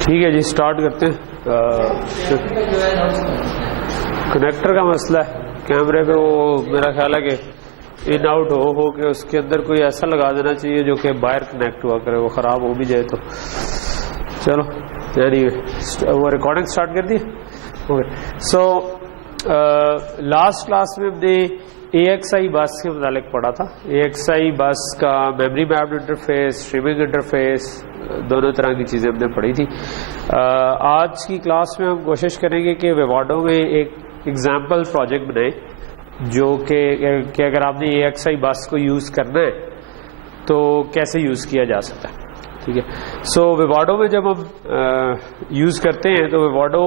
ٹھیک ہے جی اسٹارٹ کرتے ہیں. کنیکٹر کا مسئلہ ہے کیمرے پہ، وہ میرا خیال ہے کہ ان آؤٹ ہو کے اس کے اندر کوئی ایسا لگا دینا چاہیے جو کہ باہر کنیکٹ ہوا کرے، وہ خراب ہو بھی جائے تو. چلو وہ ریکارڈنگ اسٹارٹ کر دی. اوکے سو لاسٹ کلاس میں ہم نے اے ایکس آئی بس کے متعلق پڑھا تھا. اے ایکس آئی بس کا memory mapped interface, streaming interface, دونوں طرح کی چیزیں ہم نے پڑھی تھی. آج کی کلاس میں ہم کوشش کریں گے کہ ویواڈو میں ایک ایگزامپل پروجیکٹ بنائیں جو کہ اگر آپ نے اے ایکس آئی بس کو یوز کرنا ہے تو کیسے یوز کیا جا سکتا ہے. ٹھیک ہے. سو ویواڈو میں جب ہم یوز کرتے ہیں تو ویواڈو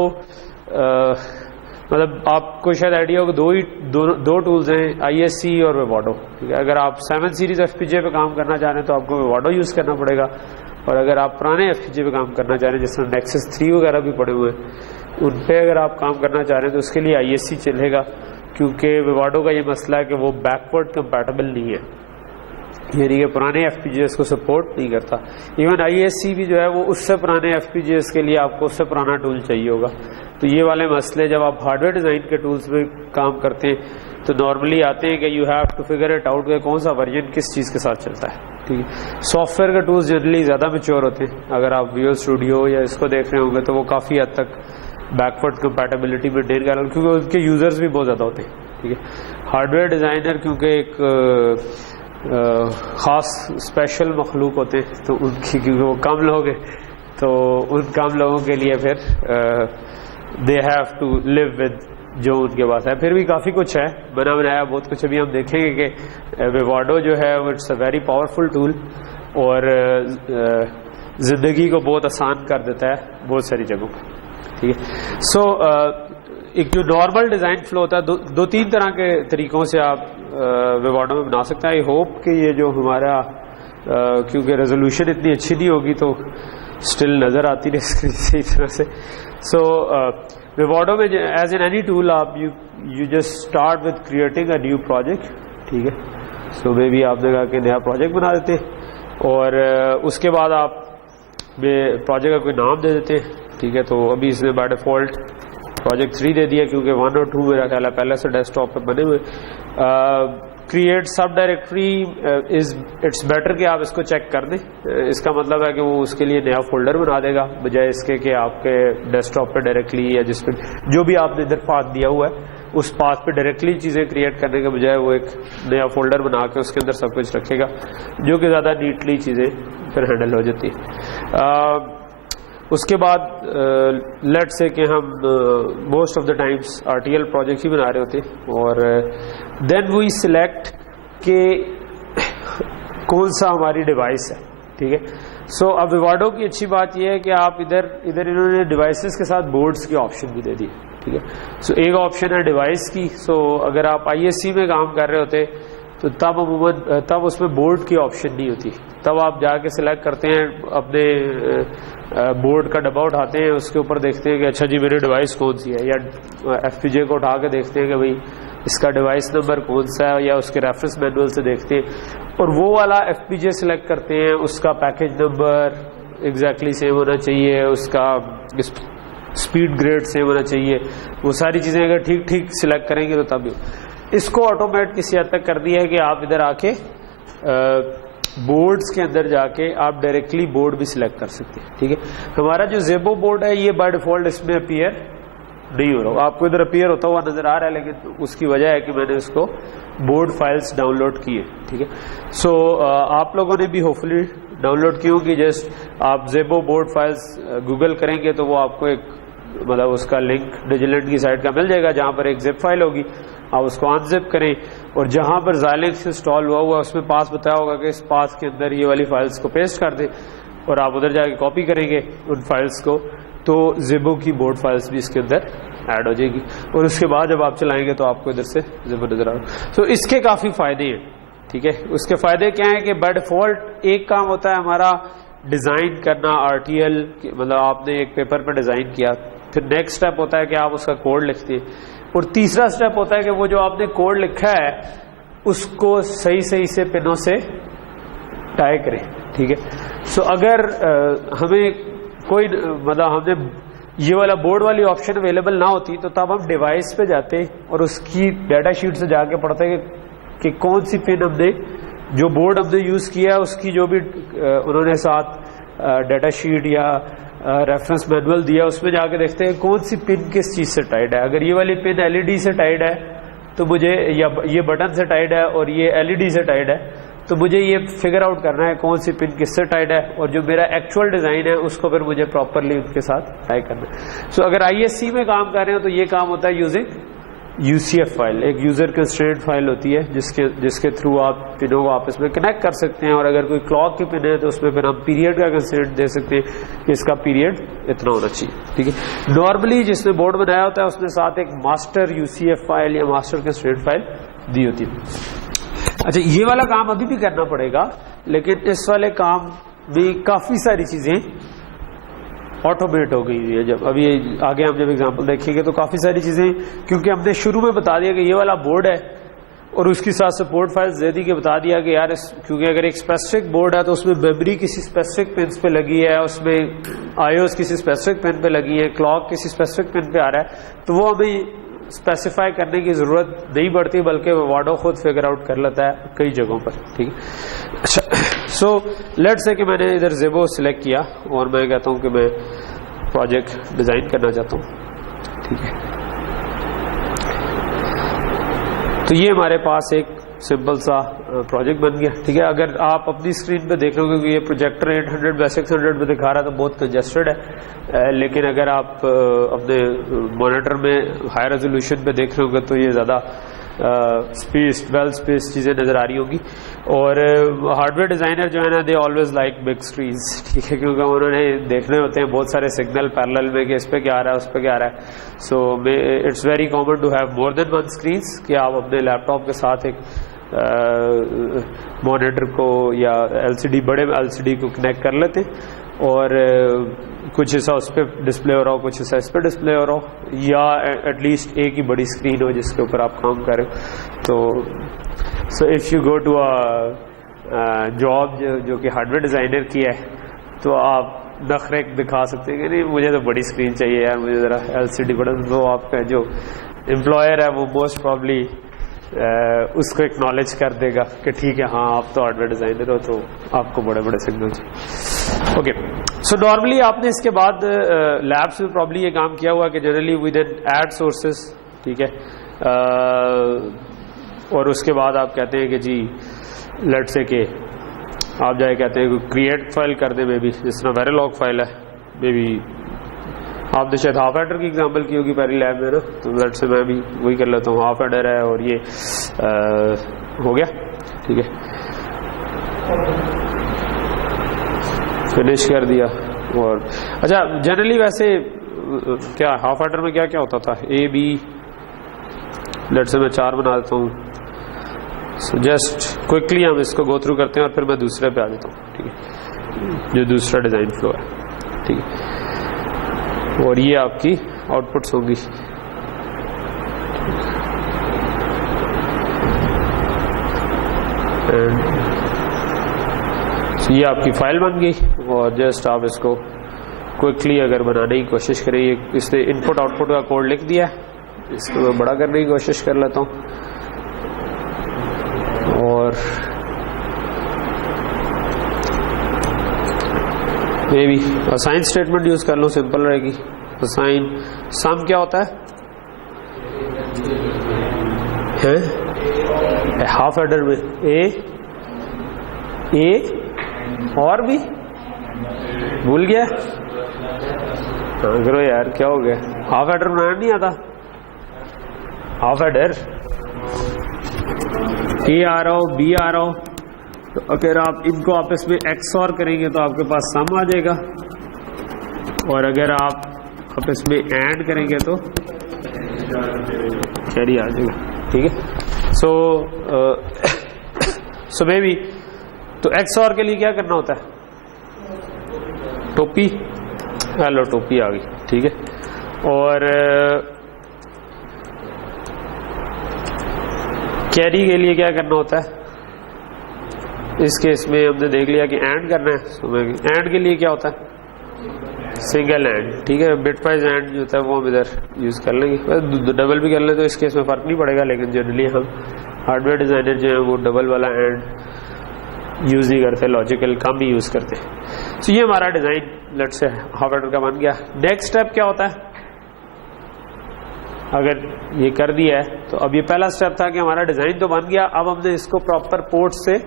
مطلب آپ کو شاید آئیڈیا ہو کہ دو ٹولز ہیں، آئی ایس سی اور ویواڈو. ٹھیک ہے. اگر آپ 7 سیریز ایف پی جے پہ کام کرنا چاہ رہے ہیں تو آپ کو ویواڈو یوز کرنا پڑے گا، اور اگر آپ پرانے ایف پی جے پہ کام کرنا چاہ رہے ہیں جس میں نیکسس 3 وغیرہ بھی پڑے ہوئے ہیں ان پہ اگر آپ کام کرنا چاہ رہے ہیں تو اس کے لیے آئی ایس سی چلے گا، کیونکہ ویواڈو کا یہ مسئلہ ہے کہ وہ بیکورڈ کمپیٹیبل نہیں ہے، یعنی کہ پرانے ایف پی جی ایس کو سپورٹ نہیں کرتا. ایون آئی ایس سی بھی جو ہے وہ اس سے پرانے ایف پی جی ایس کے لیے آپ کو اس سے پرانا ٹول چاہیے ہوگا. تو یہ والے مسئلے جب آپ ہارڈ ویئر ڈیزائن کے ٹولز میں کام کرتے ہیں تو نارملی آتے ہیں کہ you have to figure it out کہ کون سا ورژن کس چیز کے ساتھ چلتا ہے. ٹھیک ہے. سافٹ ویئر کے ٹولز جنرلی زیادہ میچور ہوتے ہیں. اگر آپ ویژول اسٹوڈیو یا اس کو دیکھ رہے ہوں گے تو وہ کافی حد تک بیکورڈ کمپیٹیبلٹی مینٹین کر رہے ہیں کیونکہ ان کے یوزرز بھی بہت زیادہ ہوتے ہیں. ٹھیک ہے. ہارڈ ویئر ڈیزائنر کیونکہ ایک خاص اسپیشل مخلوق ہوتے ہیں تو ان کی کیونکہ وہ کم لوگ ہیں تو ان کم لوگوں کے لیے پھر they have to live with جو ان کے پاس ہے. پھر بھی کافی کچھ ہے بنا بنایا بہت کچھ. ابھی ہم دیکھیں گے کہ ویواڈو جو ہے it's a very powerful tool اور زندگی کو بہت آسان کر دیتا ہے بہت ساری جگہوں پہ. ٹھیک ہے. سو ایک جو نارمل ڈیزائن فلو ہوتا ہے دو تین طرح کے طریقوں سے آپ ویواڈو میں بنا سکتے ہیں. آئی ہوپ کہ یہ جو ہمارا کیونکہ ریزولوشن اتنی اچھی نہیں ہوگی تو اسٹل نظر آتی رہے اسکرین سے اس طرح سے. سو ویواڈو میں ایز این اینی ٹول آپ you just start with creating a new project. ڈھیک ہے. سو مے بی آپ نے کہا کہ نیا پروجیکٹ بنا دیتے اور اس کے بعد آپ پروجیکٹ کا کوئی نام دے دیتے. ٹھیک ہے. تو ابھی اس نے بائی ڈیفالٹ پروجیکٹ 3 دے دیا کیونکہ 1 اور 2 میرا خیال ہے پہلے سے ڈیسک ٹاپ پہ بنے ہوئے. Create subdirectory it's better کہ آپ اس کو چیک کر دیں. اس کا مطلب ہے کہ وہ اس کے لیے نیا فولڈر بنا دے گا بجائے اس کے کہ آپ کے ڈیسک ٹاپ پہ ڈائریکٹلی یا جس پہ جو بھی آپ نے ادھر پاتھ دیا ہوا ہے اس پاتھ پہ ڈائریکٹلی چیزیں کریٹ کرنے کے بجائے وہ ایک نیا فولڈر بنا کے اس کے اندر سب کچھ رکھے گا جو کہ زیادہ نیٹلی چیزیں پھر ہینڈل ہو جاتی ہیں. اس کے بعد لیٹ سے کہ ہم most of the times R T L project ہی بنا رہے ہوتے اور دین وی سلیکٹ کہ کون سا ہماری ڈیوائس ہے. ٹھیک ہے. سو اب ویواڈو کی اچھی بات یہ ہے کہ آپ ادھر انہوں نے ڈیوائسز کے ساتھ بورڈز کی آپشن بھی دے دی. ٹھیک ہے. سو ایک آپشن ہے ڈیوائس کی. سو اگر آپ آئی ایس سی میں کام کر رہے ہوتے تو تب عموماً تب اس میں بورڈ کی آپشن نہیں ہوتی. تب آپ جا کے سلیکٹ کرتے ہیں اپنے بورڈ کا ڈبہ اٹھاتے ہیں اس کے اوپر دیکھتے ہیں کہ اچھا جی میری ڈیوائس کون سی ہے، یا ایف پی جے کو اٹھا کے دیکھتے ہیں کہ بھئی اس کا ڈیوائس نمبر کون سا ہے یا اس کے ریفرنس مینول سے دیکھتے ہیں اور وہ والا ایف پی جے سلیکٹ کرتے ہیں. اس کا پیکج نمبر ایگزیکٹلی سیم ہونا چاہیے، اس کا اسپیڈ گریڈ سیم ہونا چاہیے، وہ ساری چیزیں اگر ٹھیک ٹھیک سلیکٹ کریں گے تو تب اس کو آٹومیٹ کسی حد تک کر دیا ہے کہ آپ ادھر آ کے بورڈز کے اندر جا کے آپ ڈائریکٹلی بورڈ بھی سلیکٹ کر سکتے ہیں. ٹھیک ہے. ہمارا جو زیبو بورڈ ہے یہ بائی ڈیفالٹ اس میں اپیئر نہیں ہو رہا. آپ کو ادھر اپیئر ہوتا ہوا نظر آ رہا ہے لیکن اس کی وجہ ہے کہ میں نے اس کو بورڈ فائلز ڈاؤن لوڈ کی ہے. ٹھیک ہے. سو آپ لوگوں نے بھی ہوپفلی ڈاؤن لوڈ کی ہوگی. جسٹ آپ زیبو بورڈ فائلز گوگل کریں گے تو وہ آپ کو ایک مطلب اس کا لنک ڈیجیلنٹ کی سائٹ کا مل جائے گا جہاں پر ایک زپ فائل ہوگی. آپ اس کو ان زپ کریں اور جہاں پر زائلنکس انسٹال ہوا اس میں پاس بتایا ہوگا کہ اس پاس کے اندر یہ والی فائلز کو پیسٹ کر دیں اور آپ ادھر جا کے کاپی کریں گے ان فائلز کو تو زیبو کی بورڈ فائلز بھی اس کے اندر ایڈ ہو جائے گی اور اس کے بعد جب آپ چلائیں گے تو آپ کو ادھر سے زیبو نظر آ رہا. تو اس کے کافی فائدے ہیں. ٹھیک ہے. اس کے فائدے کیا ہیں کہ بائی ڈیفالٹ ایک کام ہوتا ہے ہمارا ڈیزائن کرنا آر ٹی ایل مطلب آپ نے ایک پیپر پہ ڈیزائن کیا، پھر نیکسٹ اسٹیپ ہوتا ہے کہ آپ اس کا کوڈ لکھتے ہیں اور تیسرا اسٹیپ ہوتا ہے کہ وہ جو آپ نے کوڈ لکھا ہے اس کو صحیح سے پنوں سے ٹائی کریں. ٹھیک ہے. سو اگر ہمیں کوئی مطلب ہم نے یہ والا بورڈ والی آپشن اویلیبل نہ ہوتی تو تب ہم ڈیوائس پہ جاتے اور اس کی ڈیٹا شیٹ سے جا کے پڑھتے کہ کون سی پن ہم نے جو بورڈ ہم نے یوز کیا اس کی جو بھی انہوں نے ساتھ ڈیٹا شیٹ یا ریفرنس مینول دیا اس میں جا کے دیکھتے ہیں کون سی پن کس چیز سے ٹائڈ ہے. اگر یہ والی پن ایل ای ڈی سے ٹائڈ ہے تو مجھے یا یہ بٹن سے ٹائڈ ہے اور یہ ایل ای ڈی سے ٹائڈ ہے تو مجھے یہ فگر آؤٹ کرنا ہے کون سی پن کس سے ٹائڈ ہے اور جو میرا ایکچوئل ڈیزائن ہے اس کو پھر مجھے پراپرلی ان کے ساتھ ٹائی کرنا ہے. سو اگر آئی ایس سی میں کام کر رہے ہو تو یہ کام ہوتا ہے using U C F file. ایک یوزر کنسٹرینٹ فائل ہوتی ہے جس کے تھرو آپ پنوں کو آپس میں کنیکٹ کر سکتے ہیں اور اگر کوئی کلاک کی پن ہے تو اس میں پھر ہم پیریڈ کا کنسٹرینٹ دے سکتے ہیں کہ اس کا پیریڈ اتنا ہونا چاہیے. ٹھیک ہے. نارملی جس نے بورڈ بنایا ہوتا ہے اس نے ساتھ ایک master U C F file یا ماسٹر کنسٹرینٹ فائل دی ہوتی ہے. اچھا یہ والا کام ابھی بھی کرنا پڑے گا لیکن اس والے کام میں کافی ساری چیزیں آٹومیٹ ہو گئی ہے. جب ابھی آگے ہم جب ایگزامپل دیکھیں گے تو کافی ساری چیزیں کیونکہ ہم نے شروع میں بتا دیا کہ یہ والا بورڈ ہے اور اس کے ساتھ سپورٹ فائلز دے دی کہ بتا دیا کہ یار کیونکہ اگر ایک اسپیسیفک بورڈ ہے تو اس میں میموری کسی اسپیسیفک پنس پہ لگی ہے, اس میں آئی اوز کسی اسپیسیفک پن پہ لگی ہے, کلاک کسی اسپیسیفک پن پہ آ رہا ہے تو وہ ہمیں اسپیسیفائی کرنے کی ضرورت نہیں پڑتی بلکہ واڈو خود فگر آؤٹ کر لیتا ہے کئی جگہوں پر. ٹھیک ہے. اچھا سو لیٹ سے کہ میں نے ادھر زیبو سلیکٹ کیا اور میں کہتا ہوں کہ میں پروجیکٹ ڈیزائن کرنا چاہتا ہوں. ٹھیک ہے. تو یہ ہمارے پاس ایک سمپل سا پروجیکٹ بن گیا. ٹھیک ہے. اگر آپ اپنی اسکرین پہ دیکھ رہے ہو کہ یہ پروجیکٹر 800 بائی 600 پہ دکھا رہا ہے تو بہت کنجسٹڈ ہے, لیکن اگر آپ اپنے مانیٹر میں ہائی ریزولوشن پہ دیکھ رہے ہوں گے تو یہ زیادہ اسپیس ویل اسپیس چیزیں نظر آ رہی ہوگی. اور ہارڈ ویئر ڈیزائنر جو ہے نا they always like big screens. ٹھیک ہے. کیونکہ انہوں نے دیکھنے ہوتے ہیں بہت سارے سگنل پیرلل میں کہ اس پہ کیا آ رہا ہے اس پہ کیا آ رہا ہے. So it's very common to have more than one screens کہ آپ اپنے لیپ ٹاپ کے ساتھ ایک مانیٹر کو یا ایل سی ڈی بڑے ایل سی ڈی کو کنیکٹ کر لیتے ہیں اور کچھ حصہ اس پہ ڈسپلے ہو رہا ہو کچھ حصہ اس پہ ڈسپلے ہو رہا ہو یا ایٹ لیسٹ ایک ہی بڑی اسکرین ہو جس کے اوپر آپ کام کر رہے ہو. تو so if you go to job جو کہ ہارڈ ویئر ڈیزائنر کی ہے تو آپ نخرے دکھا سکتے ہیں کہ نہیں مجھے تو بڑی اسکرین چاہیے یار, مجھے ذرا ایل سی ڈی بڑا. تو آپ کا جو امپلائر ہے وہ موسٹ پرابلی اس کو ایکنالج کر دے گا کہ ٹھیک ہے ہاں آپ تو ہارڈ ویئر ڈیزائنر ہو تو آپ کو بڑے بڑے سگنل چاہیے. اوکے. سو نارملی آپ نے اس کے بعد لیبس میں پرابلی یہ کام کیا ہوا کہ generally within add sources. ٹھیک ہے. اور اس کے بعد آپ کہتے ہیں کہ جی لیٹ سے کہ آپ جائے کہتے ہیں کہ کریٹ فائل کر دیں, میں بھی جس طرح ویریلاگ فائل ہے میں بھی آپ نے شاید ہاف ایڈر کی ایگزامپل کی ہوگی پہلی لیب میں نا, تو لیٹ سے میں بھی وہی کر لیتا ہوں. ہاف ایڈر ہے اور یہ ہو گیا. ٹھیک ہے. فنش کر دیا. اور اچھا جنرلی ویسے کیا ہاف ایڈر میں کیا کیا ہوتا تھا, اے بی لیٹ سے میں 4 بنا دیتا ہوں. سو جسٹ کوئکلی ہم اس کو گو تھرو کرتے ہیں اور پھر میں دوسرے پہ آ جاتا ہوں. ٹھیک ہے. جو دوسرا ڈیزائن فلو ہے. ٹھیک ہے. اور یہ آپ کی آؤٹ پٹس ہوگی. یہ آپ کی فائل بن گئی اور جسٹ آپ اس کو کوئکلی اگر بنانے کی کوشش کریں, اس نے ان پٹ آؤٹ پٹ کا کوڈ لکھ دیا ہے, اس کو میں بڑا کرنے کی کوشش کر لیتا ہوں اور میں بھی اسائن اسٹیٹمنٹ یوز کر لوں, سمپل رہے گی. اسائن سم کیا ہوتا ہے ہاف ایڈر میں اے اور بھی بھول گیا کرو یار کیا ہو گیا. ہاف ایڈر بنانا نہیں آتا. ہاف ایڈر اے آ رہا ہو بی آ رہا ہو تو اگر آپ ان کو آپس میں ایکس اور کریں گے تو آپ کے پاس سم آ جائے گا, اور اگر آپ آپس میں اینڈ کریں گے تو کیری آ جائے گا. ٹھیک ہے. سو میں بھی تو ایکس اور کے لیے کیا کرنا ہوتا ہے, ٹوپی. ہیلو ٹوپی آ گئی. ٹھیک ہے. اور کیری کے لیے کیا کرنا ہوتا ہے, اس کیس میں ہم نے دیکھ لیا کہ اینڈ کرنا ہے. اینڈ کے لیے کیا ہوتا ہے سنگل اینڈ, ٹھیک ہے. بٹ وائز اینڈ جو ہوتا ہے وہ ہم ادھر یوز کر لیں گے. ڈبل بھی کر لیں تو اس کیس میں فرق نہیں پڑے گا, لیکن جنرلی ہم ہارڈ ویئر ڈیزائنر جو ہیں وہ ڈبل والا اینڈ یوز نہیں کرتے, لاجیکل کم ہی یوز کرتے. تو یہ ہمارا ڈیزائن لیٹ سے ہاف ایڈر کا بن گیا. نیکسٹ اسٹیپ کیا ہوتا ہے؟ اگر یہ کر دیا ہے تو اب یہ پہلا اسٹیپ تھا کہ ہمارا ڈیزائن تو بن گیا, اب ہم نے اس کو پراپر پورٹ سے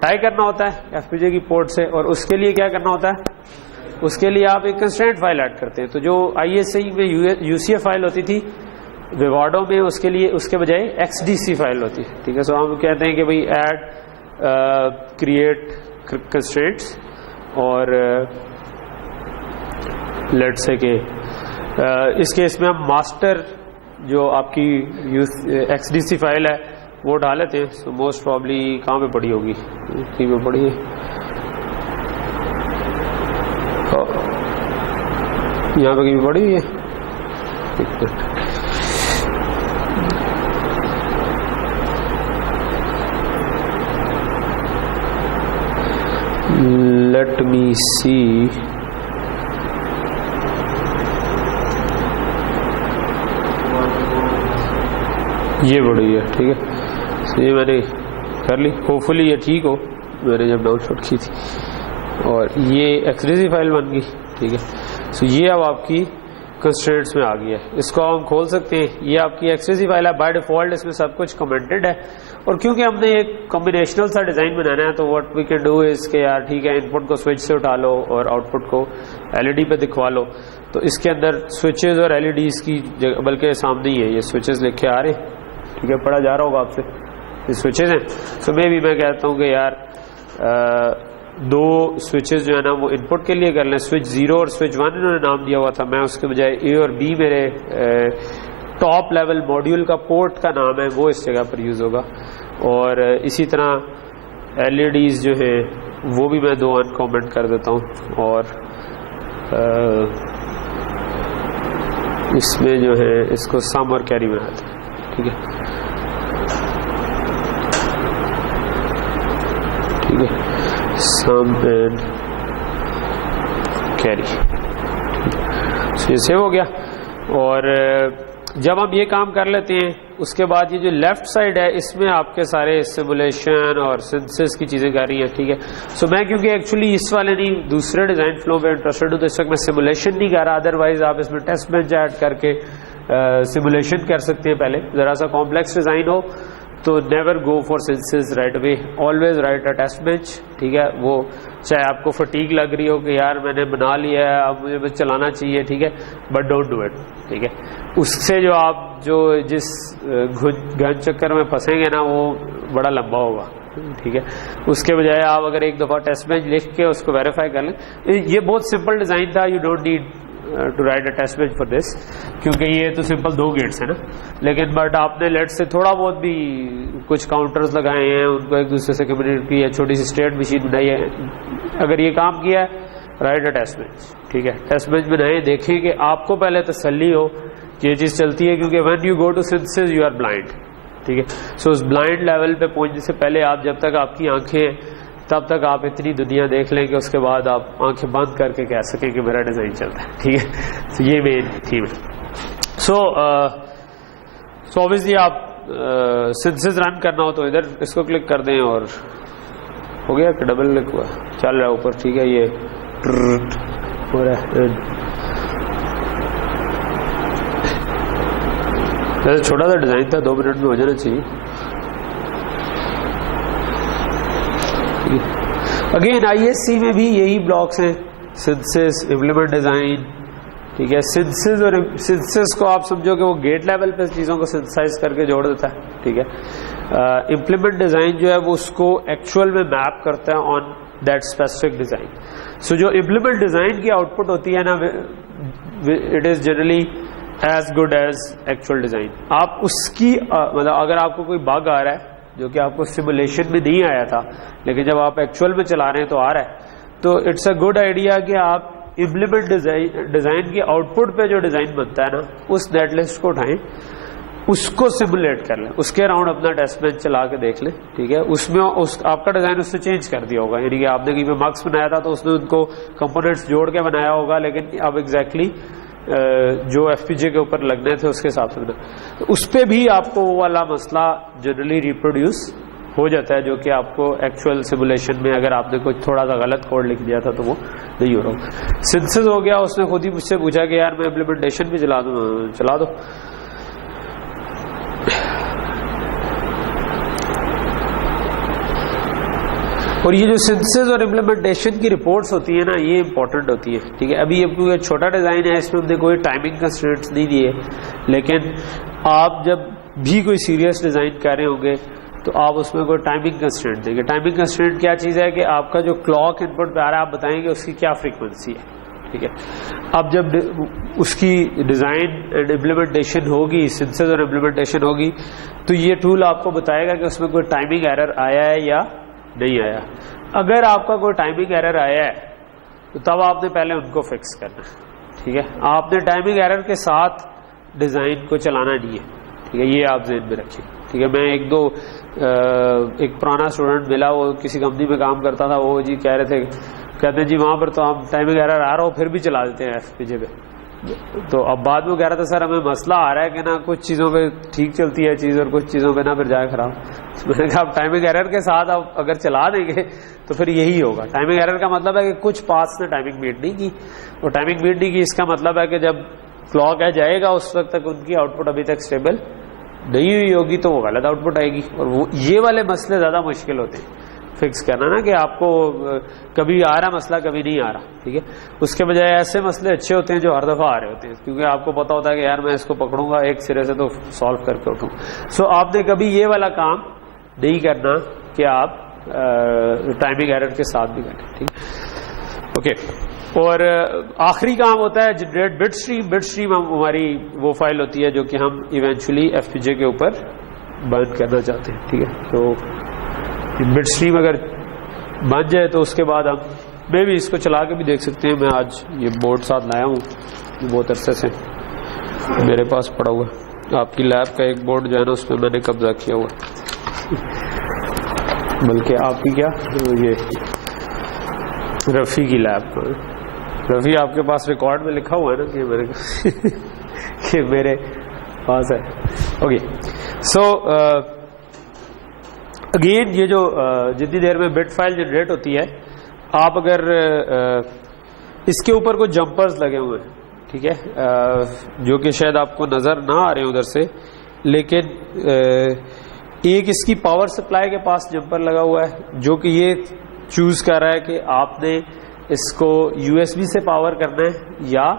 ٹائی کرنا ہوتا ہے ایف پی جے کی پورٹ سے. اور اس کے لیے کیا کرنا ہوتا ہے؟ اس کے لیے آپ ایک کنسٹرینٹ فائل ایڈ کرتے ہیں. تو جو آئی ایس ای میں یو سی ایف فائل ہوتی تھی ویوارڈو میں, اس کے لیے اس کے بجائے ایکس ڈی سی فائل ہوتی ہے, ٹھیک ہے. سو ہم کہتے ہیں کہ بھائی ایڈ کریٹ کنسٹرینٹس, اور لیٹ سے کہ اس کیس میں ہم ماسٹر جو آپ کی ایکس ڈی سی فائل ہے وہ ڈال لیتے ہیں. سو موسٹ پرابلی کہاں پہ پڑی ہوگی, کہیں پہ پڑی ہے, یہاں پہ کہیں پڑی ہوئی ہے. لیٹ می سی, یہ پڑی ہے, ٹھیک ہے. یہ میں نے کر لی, ہوپ فلی یہ ٹھیک ہو. میں نے جب ڈاؤن لوڈ کی تھی اور یہ ایکسریزی فائل بن گئی, ٹھیک ہے. سو یہ اب آپ کی کنسٹرینٹس میں آ گئی ہے. اس کو ہم کھول سکتے ہیں. یہ آپ کی ایکسریزی فائل ہے, بائی ڈیفالٹ اس میں سب کچھ کمنٹڈ ہے. اور کیونکہ ہم نے ایک کمبینیشنل سا ڈیزائن بنانا ہے تو what we can do is کہ یار ٹھیک ہے, ان پٹ کو سوئچ سے اٹھا لو اور آؤٹ پٹ کو ایل ای ڈی پہ دکھوا لو. تو اس کے اندر سوئچز اور ایل ای ڈیز کی جگہ, بلکہ سامنے ہی ہے یہ سوئچز لکھے آ رہے ہیں, ٹھیک ہے. پڑھا جا رہا ہوگا آپ سے, یہ سوئچز ہیں. سو میں کہتا ہوں کہ یار دو سوئچز جو ہے نا وہ ان پٹ کے لیے کر لیں. سوئچ 0 اور سوئچ 1 انہوں نے نام دیا ہوا تھا, میں اس کے بجائے اے اور بی میرے ٹاپ لیول ماڈیول کا پورٹ کا نام ہے وہ اس جگہ پر یوز ہوگا. اور اسی طرح ایل ای ڈیز جو ہیں وہ بھی میں 2 ان کامنٹ کر دیتا ہوں. اور اس میں جو ہے اس کو سم اور کیری بناتے ہیں, ٹھیک ہے, ٹھیک ہے. سم اینڈ کیری, یہ سیو ہو گیا. اور جب ہم یہ کام کر لیتے ہیں اس کے بعد یہ جو لیفٹ سائڈ ہے اس میں آپ کے سارے سیمولیشن اور سنسس کی چیزیں کر رہی ہیں, ٹھیک ہے. سو میں کیونکہ ایکچولی اس والے نہیں دوسرے ڈیزائن فلو میں انٹرسٹڈ ہوں تو اس وقت میں سیمولیشن نہیں کر رہا. ادروائز آپ اس میں ٹیسٹ بینچ ایڈ کر کے سیمولیشن کر سکتے ہیں. پہلے ذرا سا کمپلیکس ڈیزائن ہو تو never go for synthesis right away, always write a test bench, ٹھیک ہے. وہ چاہے آپ کو فٹیگ لگ رہی ہو کہ یار میں نے بنا لیا ہے اب مجھے بس چلانا چاہیے, ٹھیک ہے, بٹ ڈونٹ ڈو اٹ, ٹھیک ہے. اس سے جو آپ جو جس گھن چکر میں پھنسیں گے نا وہ بڑا لمبا ہوگا, ٹھیک ہے. اس کے بجائے آپ اگر ایک دفعہ ٹیسٹ بینچ لکھ کے اس کو ویریفائی کر لیں. یہ بہت سمپل ڈیزائن تھا, you don't need to write a test bench for this, کیونکہ یہ تو سمپل 2 گیٹس ہیں نا. لیکن بٹ آپ نے لیٹ سے تھوڑا بہت بھی کچھ کاؤنٹرز لگائے ہیں, ان کو ایک دوسرے سے کمیونیکیٹ کی ہے, چھوٹی سی اسٹیٹ مشین بنائی ہے. اگر یہ کام کیا ہے رائٹ اے ٹیسٹ بینچ, ٹھیک ہے. ٹیسٹ بینچ بنائیں, دیکھیں کہ آپ کو پہلے تسلی ہو کہ یہ چیز چلتی ہے, کیونکہ when you go to synthesis you are blind, ٹھیک ہے. سو اس بلائنڈ لیول پہ پہنچنے سے پہلے آپ جب تک آپ کی آنکھیں ہیں تب تک آپ اتنی دنیا دیکھ لیں کہ اس کے بعد آپ آنکھیں بند کر کے کہہ سکیں کہ میرا ڈیزائن چلتا ہے, ٹھیک ہے. تو یہ مین تھیم ہے. سو اوبیسلی آپ سنسز رن کرنا ہو تو ادھر اس کو کلک کر دیں اور ہو گیا کہ ڈبل کلک ہوا چل رہا ہے اوپر, ٹھیک ہے. یہ ہو رہا ہے, ویسے چھوٹا سا ڈیزائن تھا, 2 منٹ میں ہو جانا چاہیے. اگین آئی ایس سی میں بھی یہی بلاکس ہیں, سنسس, امپلیمنٹ ڈیزائن, ٹھیک ہے. سنسس اور سنسس کو آپ سمجھو کہ وہ گیٹ لیول پہ چیزوں کو سنسائز کر کے جوڑ دیتا ہے, ٹھیک ہے. امپلیمنٹ ڈیزائن جو ہے وہ اس کو ایکچوئل میں میپ کرتا ہے آن دیٹ اسپیسیفک ڈیزائن. سو جو امپلیمنٹ ڈیزائن کی آؤٹ پٹ ہوتی ہے نا, it is generally as good as actual design. آپ اس کی مطلب اگر آپ کو کوئی بگ آ رہا ہے جو کہ آپ کو سیمولیشن میں نہیں آیا تھا لیکن جب آپ ایکچوئل میں چلا رہے ہیں تو آ رہا ہے, تو اٹس اے گڈ آئیڈیا کہ آپ امپلیمنٹ ڈیزائن کی آؤٹ پٹ پہ جو ڈیزائن بنتا ہے نا اس نیٹ لسٹ کو اٹھائیں اس کو سمولیٹ کر لیں, اس کے اراؤنڈ اپنا ٹیسٹ بینچ چلا کے دیکھ لیں, ٹھیک ہے. اس میں آپ کا ڈیزائن اس نے چینج کر دیا ہوگا, یعنی کہ آپ نے کہیں پہ مارکس بنایا تھا تو اس نے ان کو کمپوننٹس جوڑ کے بنایا ہوگا, لیکن اب ایگزیکٹلی جو ایف پی جے کے اوپر لگنے تھے اس کے حساب سے بنا. اس پہ بھی آپ کو وہ والا مسئلہ جنرلی ریپروڈیوس ہو جاتا ہے جو کہ آپ کو ایکچوئل سیمولیشن میں اگر آپ نے کوئی تھوڑا سا غلط کوڈ لکھ دیا تھا تو وہ نہیں ہو رہا. سنتھسس ہو گیا, اس نے خود ہی مجھ سے پوچھا کہ یار میں امپلیمنٹیشن بھی چلا دو. اور یہ جو سنتھسس اور امپلیمنٹیشن کی رپورٹس ہوتی ہیں نا, یہ امپورٹنٹ ہوتی ہے, ٹھیک ہے. ابھی یہ کیونکہ چھوٹا ڈیزائن ہے, اس میں ہم نے کوئی ٹائمنگ کنسٹرینٹس نہیں دیے, لیکن آپ جب بھی کوئی سیریس ڈیزائن کر رہے ہوں گے تو آپ اس میں کوئی ٹائمنگ کنسٹرینٹ دیں گے. ٹائمنگ کنسٹرینٹ کیا چیز ہے کہ آپ کا جو کلاک ان پٹ پہ آ رہا ہے آپ بتائیں گے اس کی کیا فریکوینسی ہے, ٹھیک ہے. اب جب اس کی ڈیزائن اینڈ امپلیمنٹیشن ہوگی, سنتھسس اور امپلیمنٹیشن ہوگی, تو یہ ٹول آپ کو بتائے گا کہ اس میں کوئی ٹائمنگ ایرر آیا ہے یا نہیں آیا. اگر آپ کا کوئی ٹائمنگ ایرر آیا ہے تو تب آپ نے پہلے ان کو فکس کرنا ہے, ٹھیک ہے. آپ نے ٹائمنگ ایرر کے ساتھ ڈیزائن کو چلانا نہیں ہے, ٹھیک ہے. یہ آپ ذہن میں رکھیے, ٹھیک ہے. میں ایک پرانا اسٹوڈنٹ ملا, وہ کسی کمپنی میں کام کرتا تھا, وہ جی کہہ رہے تھے, کہتے ہیں جی وہاں پر تو ہم ٹائمنگ ایرر آ رہا ہو پھر بھی چلا دیتے ہیں ایف پی جے پہ. تو اب بعد میں کہہ رہا تھا سر ہمیں مسئلہ آ رہا ہے کہ نا کچھ چیزوں پہ ٹھیک چلتی ہے چیز اور کچھ چیزوں پہ نا پھر جائے خراب. میں نے کہا آپ ٹائمنگ ایرر کے ساتھ آپ اگر چلا دیں گے تو پھر یہی ہوگا. ٹائمنگ ایرر کا مطلب ہے کہ کچھ پارٹس نے ٹائمنگ میٹ نہیں کی, اور ٹائمنگ میٹ نہیں کی اس کا مطلب ہے کہ جب کلاک آ جائے گا اس وقت تک ان کی آؤٹ پٹ ابھی تک اسٹیبل نہیں ہوئی ہوگی تو وہ غلط آؤٹ پٹ آئے گی. اور وہ یہ والے مسئلے زیادہ مشکل ہوتے ہیں فکس کرنا نا, کہ آپ کو کبھی آ رہا مسئلہ کبھی نہیں آ رہا, ٹھیک ہے. اس کے بجائے ایسے مسئلے اچھے ہوتے ہیں جو ہر دفعہ آ رہے ہوتے ہیں, کیونکہ آپ کو پتا ہوتا ہے کہ یار میں اس کو پکڑوں گا ایک سرے سے تو سالو کر کے اٹھوں. سو آپ نے کبھی یہ والا کام نہیں کرنا کہ آپ ٹائمنگ ایرر کے ساتھ بھی کریں, ٹھیک, اوکے. اور آخری کام ہوتا ہے generate bit stream. Bit stream ہماری وہ فائل ہوتی ہے جو کہ ہم ایونچولی ایف پی جے کے اوپر بند کرنا چاہتے ہیں, ٹھیک ہے. تو بٹ اسٹریم اگر بن جائے تو اس کے بعد ہم میں بھی اس کو چلا کے بھی دیکھ سکتے ہیں. میں آج یہ بورڈ ساتھ لایا ہوں, بہت عرصے سے میرے پاس پڑا ہوا ہے. آپ کی لیب کا ایک بورڈ جو ہے نا اس میں نے قبضہ کیا ہوا ہے, بلکہ آپ کی کیا یہ رفیع کی لیب کا. رفیع آپ کے پاس ریکارڈ میں لکھا ہوا ہے نا کہ میرے پاس ہے. اوکے, سو اگین یہ جو جتنی دیر میں بٹ فائل جنریٹ ہوتی ہے, آپ اگر اس کے اوپر کوئی جمپرز لگے ہوئے ہیں, ٹھیک ہے, جو کہ شاید آپ کو نظر نہ آ رہے ہیں ادھر سے, لیکن ایک اس کی پاور سپلائی کے پاس جمپر لگا ہوا ہے جو کہ یہ چوز کر رہا ہے کہ آپ نے اس کو یو ایس بی سے پاور کرنا ہے یا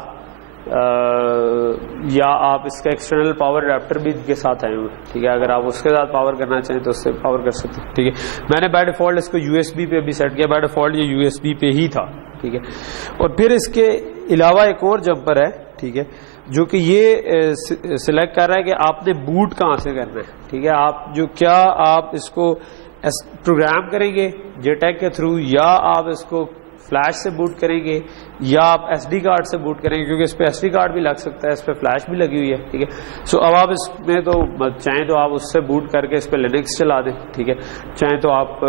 آپ اس کا ایکسٹرنل پاور ایڈاپٹر بھی ان کے ساتھ آئے ہوئے, ٹھیک ہے. اگر آپ اس کے ساتھ پاور کرنا چاہیں تو اس سے پاور کر سکتے ہیں, ٹھیک ہے. میں نے بائی ڈیفالٹ اس کو یو ایس بی پہ بھی سیٹ کیا, بائی ڈیفالٹ یہ یو ایس بی پہ ہی تھا, ٹھیک ہے. اور پھر اس کے علاوہ ایک اور جمپر ہے, ٹھیک ہے, جو کہ یہ سلیکٹ کر رہا ہے کہ آپ نے بوٹ کہاں سے کرنا ہے, ٹھیک ہے. آپ اس کو پروگرام کریں گے جے ٹیک کے تھرو, یا آپ اس کو فلیش سے بوٹ کریں گے, یا آپ ایس ڈی کارڈ سے بوٹ کریں گے, کیونکہ اس پہ ایس ڈی کارڈ بھی لگ سکتا ہے, اس پہ فلیش بھی لگی ہوئی ہے, ٹھیک ہے. سو اب آپ اس میں تو چاہیں تو آپ اس سے بوٹ کر کے اس پہ لینکس چلا دیں, ٹھیک ہے. چاہیں تو آپ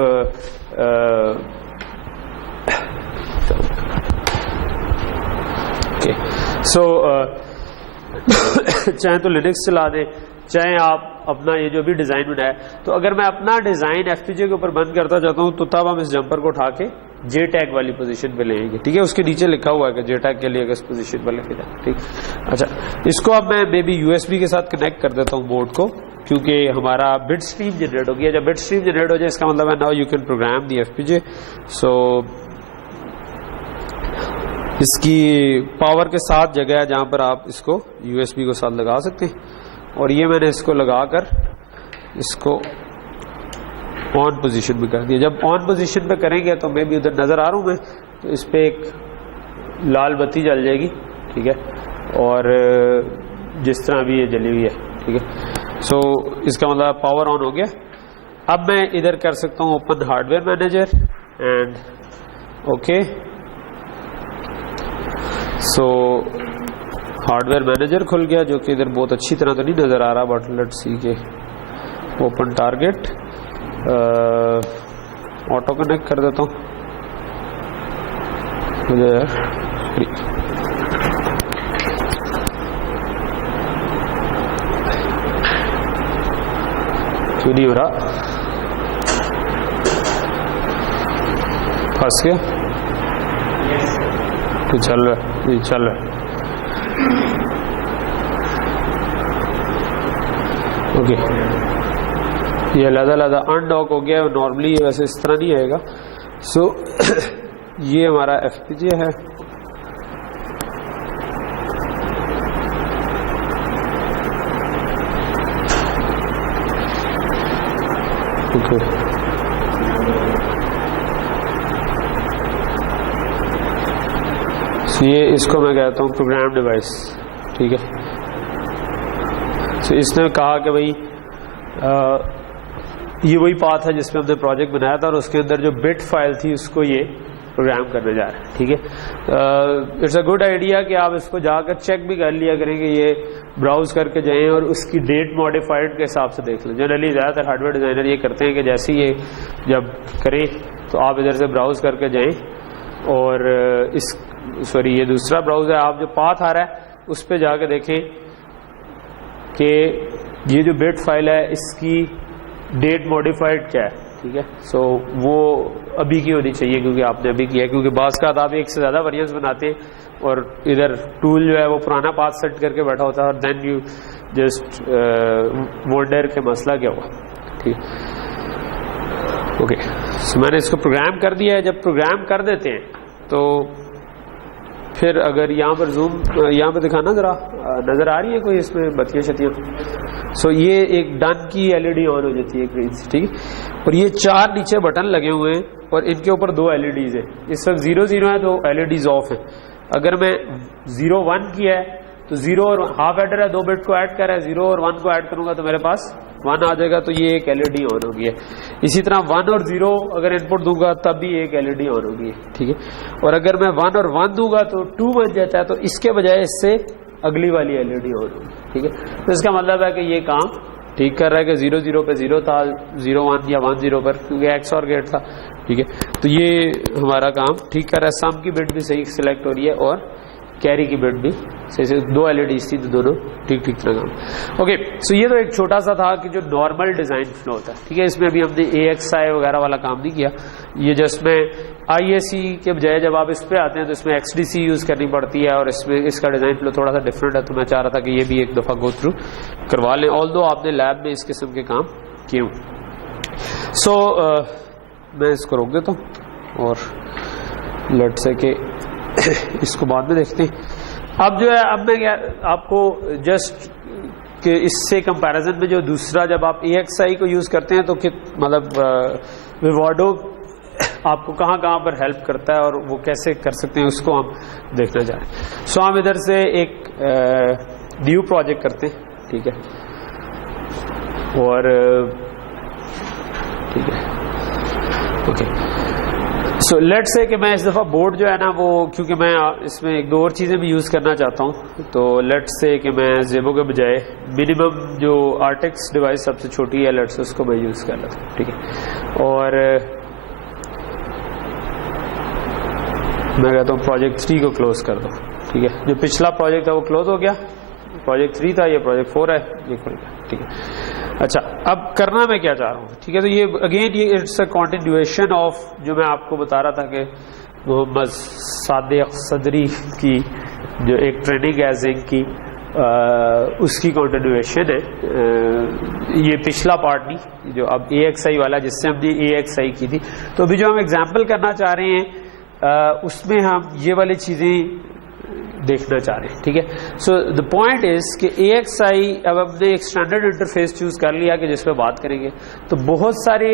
چاہیں تو لینکس چلا دیں, چاہیں آپ اپنا یہ جو بھی ڈیزائن بنایا. تو اگر میں اپنا ڈیزائن ایف پی جے کے اوپر بند کرتا چاہتا ہوں تو تب ہم اس جمپر کو اٹھا کے جے ٹیگ والی پوزیشن پہ لیں گے, ٹھیک ہے. اس کے نیچے لکھا ہوا ہے کہ جے ٹیگ کے لیے کس پوزیشن پہ لے کے جائیں, ٹھیک. اچھا, اس کو اب میں maybe U S B کے ساتھ کنیکٹ کر دیتا ہوں بورڈ کو, کیونکہ ہمارا بٹ اسٹریم جنریٹ ہو گیا. جب بٹ اسٹریم جنریٹ ہو جائے اس کا مطلب ہے now you can program the F P G. So اس کی پاور کے ساتھ جگہ ہے جہاں پر آپ اس کو یو ایس بی کو ساتھ لگا سکتے ہیں, اور یہ میں نے اس کو لگا کر اس کو آن پوزیشن میں کر دیا. جب آن پوزیشن پہ کریں گے تو میں بھی ادھر نظر آ رہا ہوں میں, تو اس پہ ایک لال بتی جل جائے گی, ٹھیک ہے, اور جس طرح بھی یہ جلی ہوئی ہے, ٹھیک ہے. سو اس کا مطلب پاور آن ہو گیا. اب میں ادھر کر سکتا ہوں open hard where manager and okay. So hard where manager کھل گیا جو کہ ادھر بہت اچھی طرح تو نہیں نظر آ رہا, بٹ لیٹ سی کہ اوپن ٹارگیٹ آٹو کنیکٹ کر دیتا ہوں. کیوں نہیں ہو رہا, پھنس گیا تو چل رہا ہے, چل رہا ہے. اوکے, یہ علیحدہ علیحدہ ان ڈاک ہو گیا. نارملی ویسے اس طرح نہیں آئے گا. سو یہ ہمارا ایف پی جے ہے. اوکے, سو یہ اس کو میں کہتا ہوں پروگرام ڈیوائس. ٹھیک ہے, سو اس نے کہا کہ بھائی یہ وہی پاتھ ہے جس میں ہم نے پروجیکٹ بنایا تھا اور اس کے اندر جو بٹ فائل تھی اس کو یہ پروگرام کرنے جا رہے ہیں. ٹھیک ہے, اٹس اے گڈ آئیڈیا کہ آپ اس کو جا کر چیک بھی کر لیا کریں کہ یہ براؤز کر کے جائیں اور اس کی ڈیٹ ماڈیفائڈ کے حساب سے دیکھ لیں. جنرلی زیادہ تر ہارڈ ویئر ڈیزائنر یہ کرتے ہیں کہ جیسے یہ جب کریں تو آپ ادھر سے براؤز کر کے جائیں اور یہ دوسرا براؤز ہے, آپ جو پاتھ آ رہا ہے اس پہ جا کے دیکھیں کہ یہ جو بٹ فائل ہے اس کی ڈیٹ ماڈیفائڈ کیا ہے. ٹھیک ہے, سو وہ ابھی کی ہونی چاہیے کیونکہ آپ نے ابھی کیا ہے, کیونکہ بعض کا آپ ایک سے زیادہ ویریئنس بناتے ہیں اور ادھر ٹول جو ہے وہ پرانا پاتھ سیٹ کر کے بیٹھا ہوتا ہے اور دین یو جسٹ وانڈر کہ مسئلہ کیا ہوا. ٹھیک, اوکے, سو میں نے اس کو پروگرام کر دیا ہے. جب پروگرام کر دیتے ہیں تو پھر اگر یہاں پر زوم یہاں پہ دکھانا ذرا نظر آ رہی ہے کوئی اس میں بتیاں شتیاں. سو یہ ایک ڈن کی ایل ای ڈی آن ہو جاتی ہے گرین سے. ٹھیک ہے, اور یہ 4 نیچے بٹن لگے ہوئے ہیں اور ان کے اوپر 2 ایل ای ڈیز ہیں. اس وقت 0 ہے تو ایل ای ڈیز آف ہیں. اگر میں 0 1 کیا ہے تو 0 اور ہاف ایڈر ہے, 2 بٹ کو ایڈ کر رہا ہے, 0 اور 1 کو ایڈ کروں گا تو میرے پاس 1 آ جائے گا, تو یہ ایک ایل ای ڈی آن ہوگی ہے. اسی طرح 1 اور 0 اگر ان پٹ دوں گا تب بھی ایک ایل ای ڈی آن ہوگی ہے. ٹھیک ہے, اور اگر میں 1 اور 1 دوں گا تو 2 بن جاتا ہے, تو اس کے بجائے اس سے اگلی والی ایل ای ڈی آن ہوگی. ٹھیک ہے, تو اس کا مطلب ہے کہ یہ کام ٹھیک کر رہا ہے کہ 0 پہ 0 تھا, 0 1 یا 1 0 پر, کیونکہ ایکس اور گیٹ تھا. ٹھیک ہے, تو یہ ہمارا کام ٹھیک کر رہا ہے. سم کی بٹ بھی صحیح سلیکٹ ہو رہی ہے اور کیری کی بٹ بھی صحیح سے. 2 ایل ای ڈیز تھی تو دونوں ٹھیک طرح کام. اوکے, سو یہ تو ایک چھوٹا سا تھا کہ جو نارمل ڈیزائن فلو ہوتا ہے. ٹھیک ہے, اس میں ابھی ہم نے اے ایکس آئی وغیرہ والا کام نہیں کیا. یہ جسٹ میں آئی اے سی کے بجائے جب آپ اس پہ آتے ہیں تو اس میں ایکس ڈی سی یوز کرنی پڑتی ہے اور اس میں اس کا ڈیزائن فلو تھوڑا سا ڈفرینٹ ہے. تو میں چاہ رہا تھا کہ یہ بھی ایک دفعہ گو تھرو کروا لیں, آل دو آپ نے لیب میں اس قسم کے کام کیے ہوں. سو میں اس کو روک دیتا ہوں اور لیٹ سے کہ اس کو بعد میں دیکھتے ہیں. اب جو ہے اب میں آپ کو جسٹ کہ اس سے کمپیریزن میں جو دوسرا جب آپ اے ایکس آئی کو یوز کرتے ہیں تو مطلب ویوارڈو آپ کو کہاں کہاں پر ہیلپ کرتا ہے اور وہ کیسے کر سکتے ہیں اس کو ہم دیکھنا چاہیں. سو ہم ادھر سے ایک نیو پروجیکٹ کرتے ہیں. ٹھیک ہے, اور ٹھیک ہے, اوکے, سو لیٹ سے کہ میں اس دفعہ بورڈ جو ہے نا وہ, کیونکہ میں اس میں 1 2 اور چیزیں بھی یوز کرنا چاہتا ہوں, تو لیٹ سے کہ میں زیبو کے بجائے منیمم جو آرٹیکس ڈیوائس سب سے چھوٹی ہے لیٹ سے اس کو میں یوز کر لیتا ہوں. ٹھیک ہے, اور میں کہتا ہوں پروجیکٹ 3 کو کلوز کر دو. ٹھیک ہے, جو پچھلا پروجیکٹ تھا وہ کلوز ہو گیا, پروجیکٹ 3 تھا, یہ پروجیکٹ 4 ہے, یہ کھل گیا. ٹھیک ہے, اچھا اب کرنا میں کیا چاہ رہا ہوں. ٹھیک ہے, تو یہ اگین یہ اٹس اے کنٹینیویشن آف جو میں آپ کو بتا رہا تھا کہ محمد صادق صدری کی جو ایک ٹریننگ ہے زنگ کی, اس کی کنٹینیویشن ہے. یہ پچھلا پارٹ نہیں جو اب اے ایکس آئی والا جس سے ہم نے اے ایکس آئی کی تھی. تو ابھی جو ہم ایگزامپل کرنا چاہ رہے ہیں اس میں ہم یہ والی چیزیں دیکھنا چاہ رہے ہیں. ٹھیک ہے, سو دا پوائنٹ از کہ اے ایکس آئی اب ہم نے ایک اسٹینڈرڈ انٹرفیس چوز کر لیا کہ جس پہ بات کریں گے, تو بہت سارے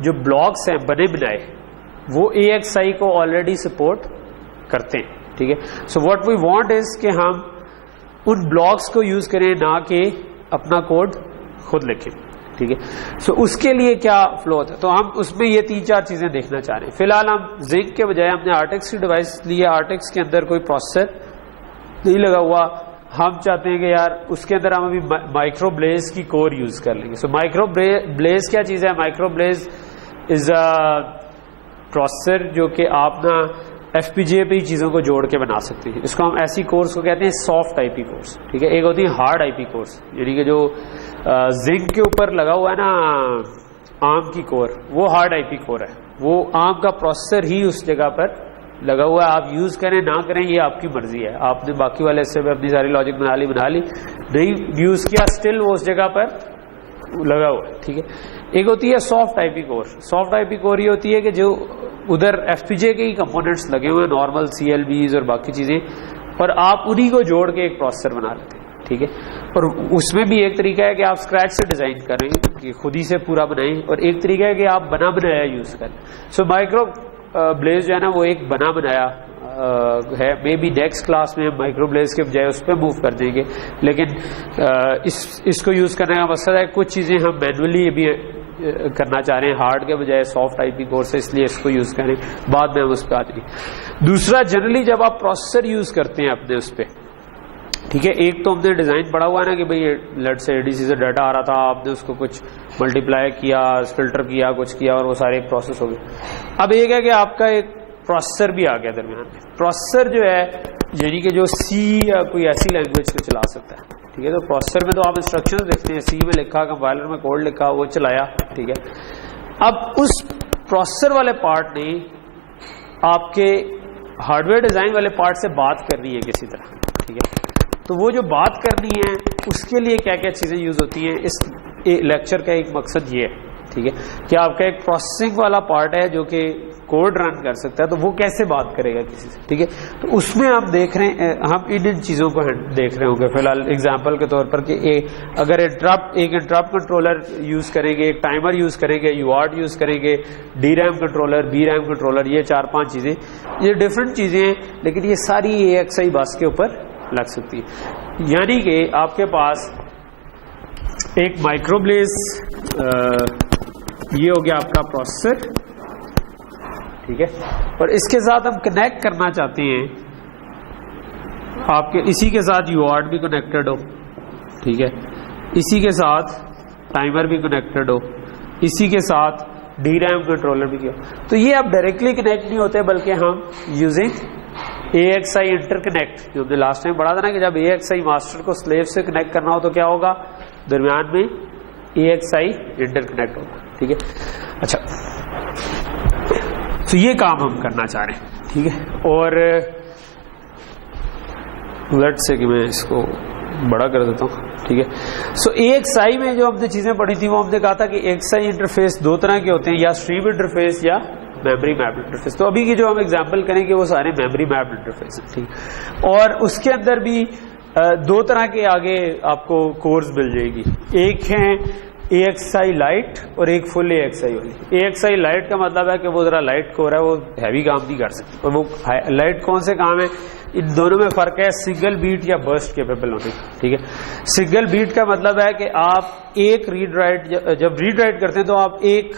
جو بلاکس ہیں بنے بنائے وہ اے ایکس آئی کو آلریڈی سپورٹ کرتے ہیں. ٹھیک ہے, so what we want is کہ ہم ان بلاکس کو یوز کریں نہ کہ اپنا کوڈ خود لکھیں. ٹھیک ہے, سو اس کے لیے کیا فلو ہوتا ہے, تو ہم اس میں یہ 3 4 چیزیں دیکھنا چاہ رہے ہیں. فی الحال ہم زنگ کے بجائے ہم نے آرٹیکس کی ڈیوائس لی ہے. آرٹیکس کے اندر کوئی پروسیسر نہیں لگا ہوا, ہم چاہتے ہیں کہ یار اس کے اندر ہم ابھی مائکرو بلیز کی کور یوز کر لیں گے. سو مائکرو بلیز کیا چیز ہے؟ Micro blaze is a processor جو کہ آپ نا ایف پی جے پہ ہی چیزوں کو جوڑ کے بنا سکتے ہیں. اس کو ہم ایسی کورس کو کہتے ہیں سافٹ آئی پی کورس. ٹھیک ہے. ایک ہوتی ہے ہارڈ آئی پی کورس، یعنی کہ جو زنک کے اوپر لگا ہوا ہے نا آرم کی کور، وہ ہارڈ آئی پی کور ہے. وہ آرم کا پروسیسر ہی اس جگہ پر لگا ہوا ہے. آپ یوز کریں نہ کریں یہ آپ کی مرضی ہے. آپ نے باقی والے حصے پہ اپنی ساری لاجک بنا لی، نہیں یوز کیا اسٹل وہ اس جگہ پر لگا ہوا ہے. ٹھیک ہے. ایک ہوتی ہے سافٹ آئی پی کور. سافٹ آئی پی کور یہ ہوتی ہے کہ جو ادھر ایف پی جے کے ہی کمپوننٹس لگے ہوئے ہیں، نارمل سی ایل بیز اور باقی چیزیں، اور آپ انہی کو جوڑ کے ایک پروسیسر بنا لیتے ہیں. ٹھیک ہے. اور اس میں بھی ایک طریقہ ہے کہ آپ اسکریچ سے ڈیزائن کریں کہ خود ہی سے پورا بنائیں، اور ایک طریقہ ہے کہ آپ بنا بنایا یوز کریں. سو مائکرو بلیز جو ہے نا وہ ایک بنا بنایا ہے. مے بی نیکسٹ کلاس میں مائکرو بلیز کے بجائے اس پہ موو کر دیں گے، لیکن اس کو یوز کرنے کا مقصد ہے کچھ چیزیں ہم مینولی بھی کرنا چاہ رہے ہیں ہارڈ کے بجائے سافٹ آئی پی کورس ہے، اس لیے اس کو یوز کریں. بعد میں ہم اس پہ آ جائیں گے. دوسرا جنرلی جب آپ پروسیسر یوز کرتے ہیں اپنے اس پہ، ٹھیک ہے، ایک تو ہم نے ڈیزائن پڑھا ہوا ہے نا کہ بھئی لیٹ سے اے ڈی سی سے ڈیٹا آ رہا تھا، آپ نے اس کو کچھ ملٹیپلائی کیا، فلٹر کیا، کچھ کیا، اور وہ سارے پروسیس ہو گئے. اب ایک ہے کہ آپ کا ایک پروسیسر بھی آ گیا درمیان میں. پروسیسر جو ہے یعنی کہ جو سی یا کوئی ایسی لینگویج سے چلا سکتا ہے. ٹھیک ہے. تو پروسیسر میں تو آپ انسٹرکشن دیکھتے ہیں، سی میں لکھا، کمپائلر میں کوڈ لکھا، وہ چلایا. ٹھیک ہے. اب اس پروسیسر والے پارٹ نے آپ کے ہارڈ ویئر ڈیزائن والے پارٹ سے بات کرنی ہے کسی طرح. ٹھیک ہے. تو وہ جو بات کرنی ہے اس کے لیے کیا کیا چیزیں یوز ہوتی ہیں، اس لیکچر کا ایک مقصد یہ ہے. ٹھیک ہے. کہ آپ کا ایک پروسیسنگ والا پارٹ ہے جو کہ کوڈ رن کر سکتا ہے، تو وہ کیسے بات کرے گا کسی سے. ٹھیک ہے. تو اس میں ہم دیکھ رہے ہیں، ہم ان چیزوں کو دیکھ رہے ہوں گے فی الحال ایگزامپل کے طور پر کہ اگر ایک انٹرپٹ کنٹرولر یوز کریں گے، ایک ٹائمر یوز کریں گے، یو آرٹ یوز کریں گے، D RAM controller, B RAM controller, یہ 4-5 چیزیں، یہ ڈفرینٹ چیزیں ہیں، لیکن یہ ساری اے ایکس آئی بس کے اوپر لگ سکتی ہے. یعنی کہ آپ کے پاس ایک مائکرو بلیز، یہ ہو گیا آپ کا پروسیسر. ٹھیک ہے. اور اس کے ساتھ ہم کنیکٹ کرنا چاہتے ہیں آپ کے اسی کے ساتھ یو آرٹ بھی کنیکٹڈ ہو. ٹھیک ہے. اسی کے ساتھ ٹائمر بھی کنیکٹڈ ہو، اسی کے ساتھ ڈی ریم کنٹرولر بھی کیا. تو یہ اب ڈائریکٹلی کنیکٹ نہیں ہوتے، بلکہ ہم using A X I interconnect, جو ہم نے لاسٹ ٹائم پڑھا تھا نا کہ جب اے ایکس آئی ماسٹر کو سلیو سے کنیکٹ کرنا ہو تو کیا ہوگا، درمیان میں اے ایکس آئی انٹر کنیکٹ ہوگا. ٹھیک ہے. اچھا، تو یہ کام ہم کرنا چاہ رہے ہیں. ٹھیک ہے. اور لیٹ سے کہ میں اس کو بڑا کر دیتا ہوں. ٹھیک ہے. سو اے ایکس آئی میں جو ہم نے چیزیں پڑھی تھیں وہ ہم نے کہا تھا کہ اے ایکس آئی انٹرفیس دو طرح کے ہوتے ہیں، یا اسٹریم انٹرفیس یا میموری میپ انٹرفیس. تو ابھی کی جو ہم ایگزامپل کریں گے وہ سارے میموری میپ انٹرفیس ہیں. ٹھیک. اور اس کے اندر بھی دو طرح کے آگے آپ کو کورس مل جائے گی. ایک ہے اے ایکس آئی لائٹ اور ایک فل اے ایکس آئی والی. اے ایکس آئی لائٹ کا مطلب ہے کہ وہ ذرا لائٹ کور ہے، وہ ہیوی کام نہیں کر سکتی. اور وہ لائٹ کون سے کام ہے، ان دونوں میں فرق ہے سنگل بیٹ یا برسٹ کیپیبل ہونے. ٹھیک ہے. سنگل بیٹ کا مطلب ہے کہ آپ ایک ریڈ رائٹ، جب ریڈ رائٹ کرتے ہیں تو آپ ایک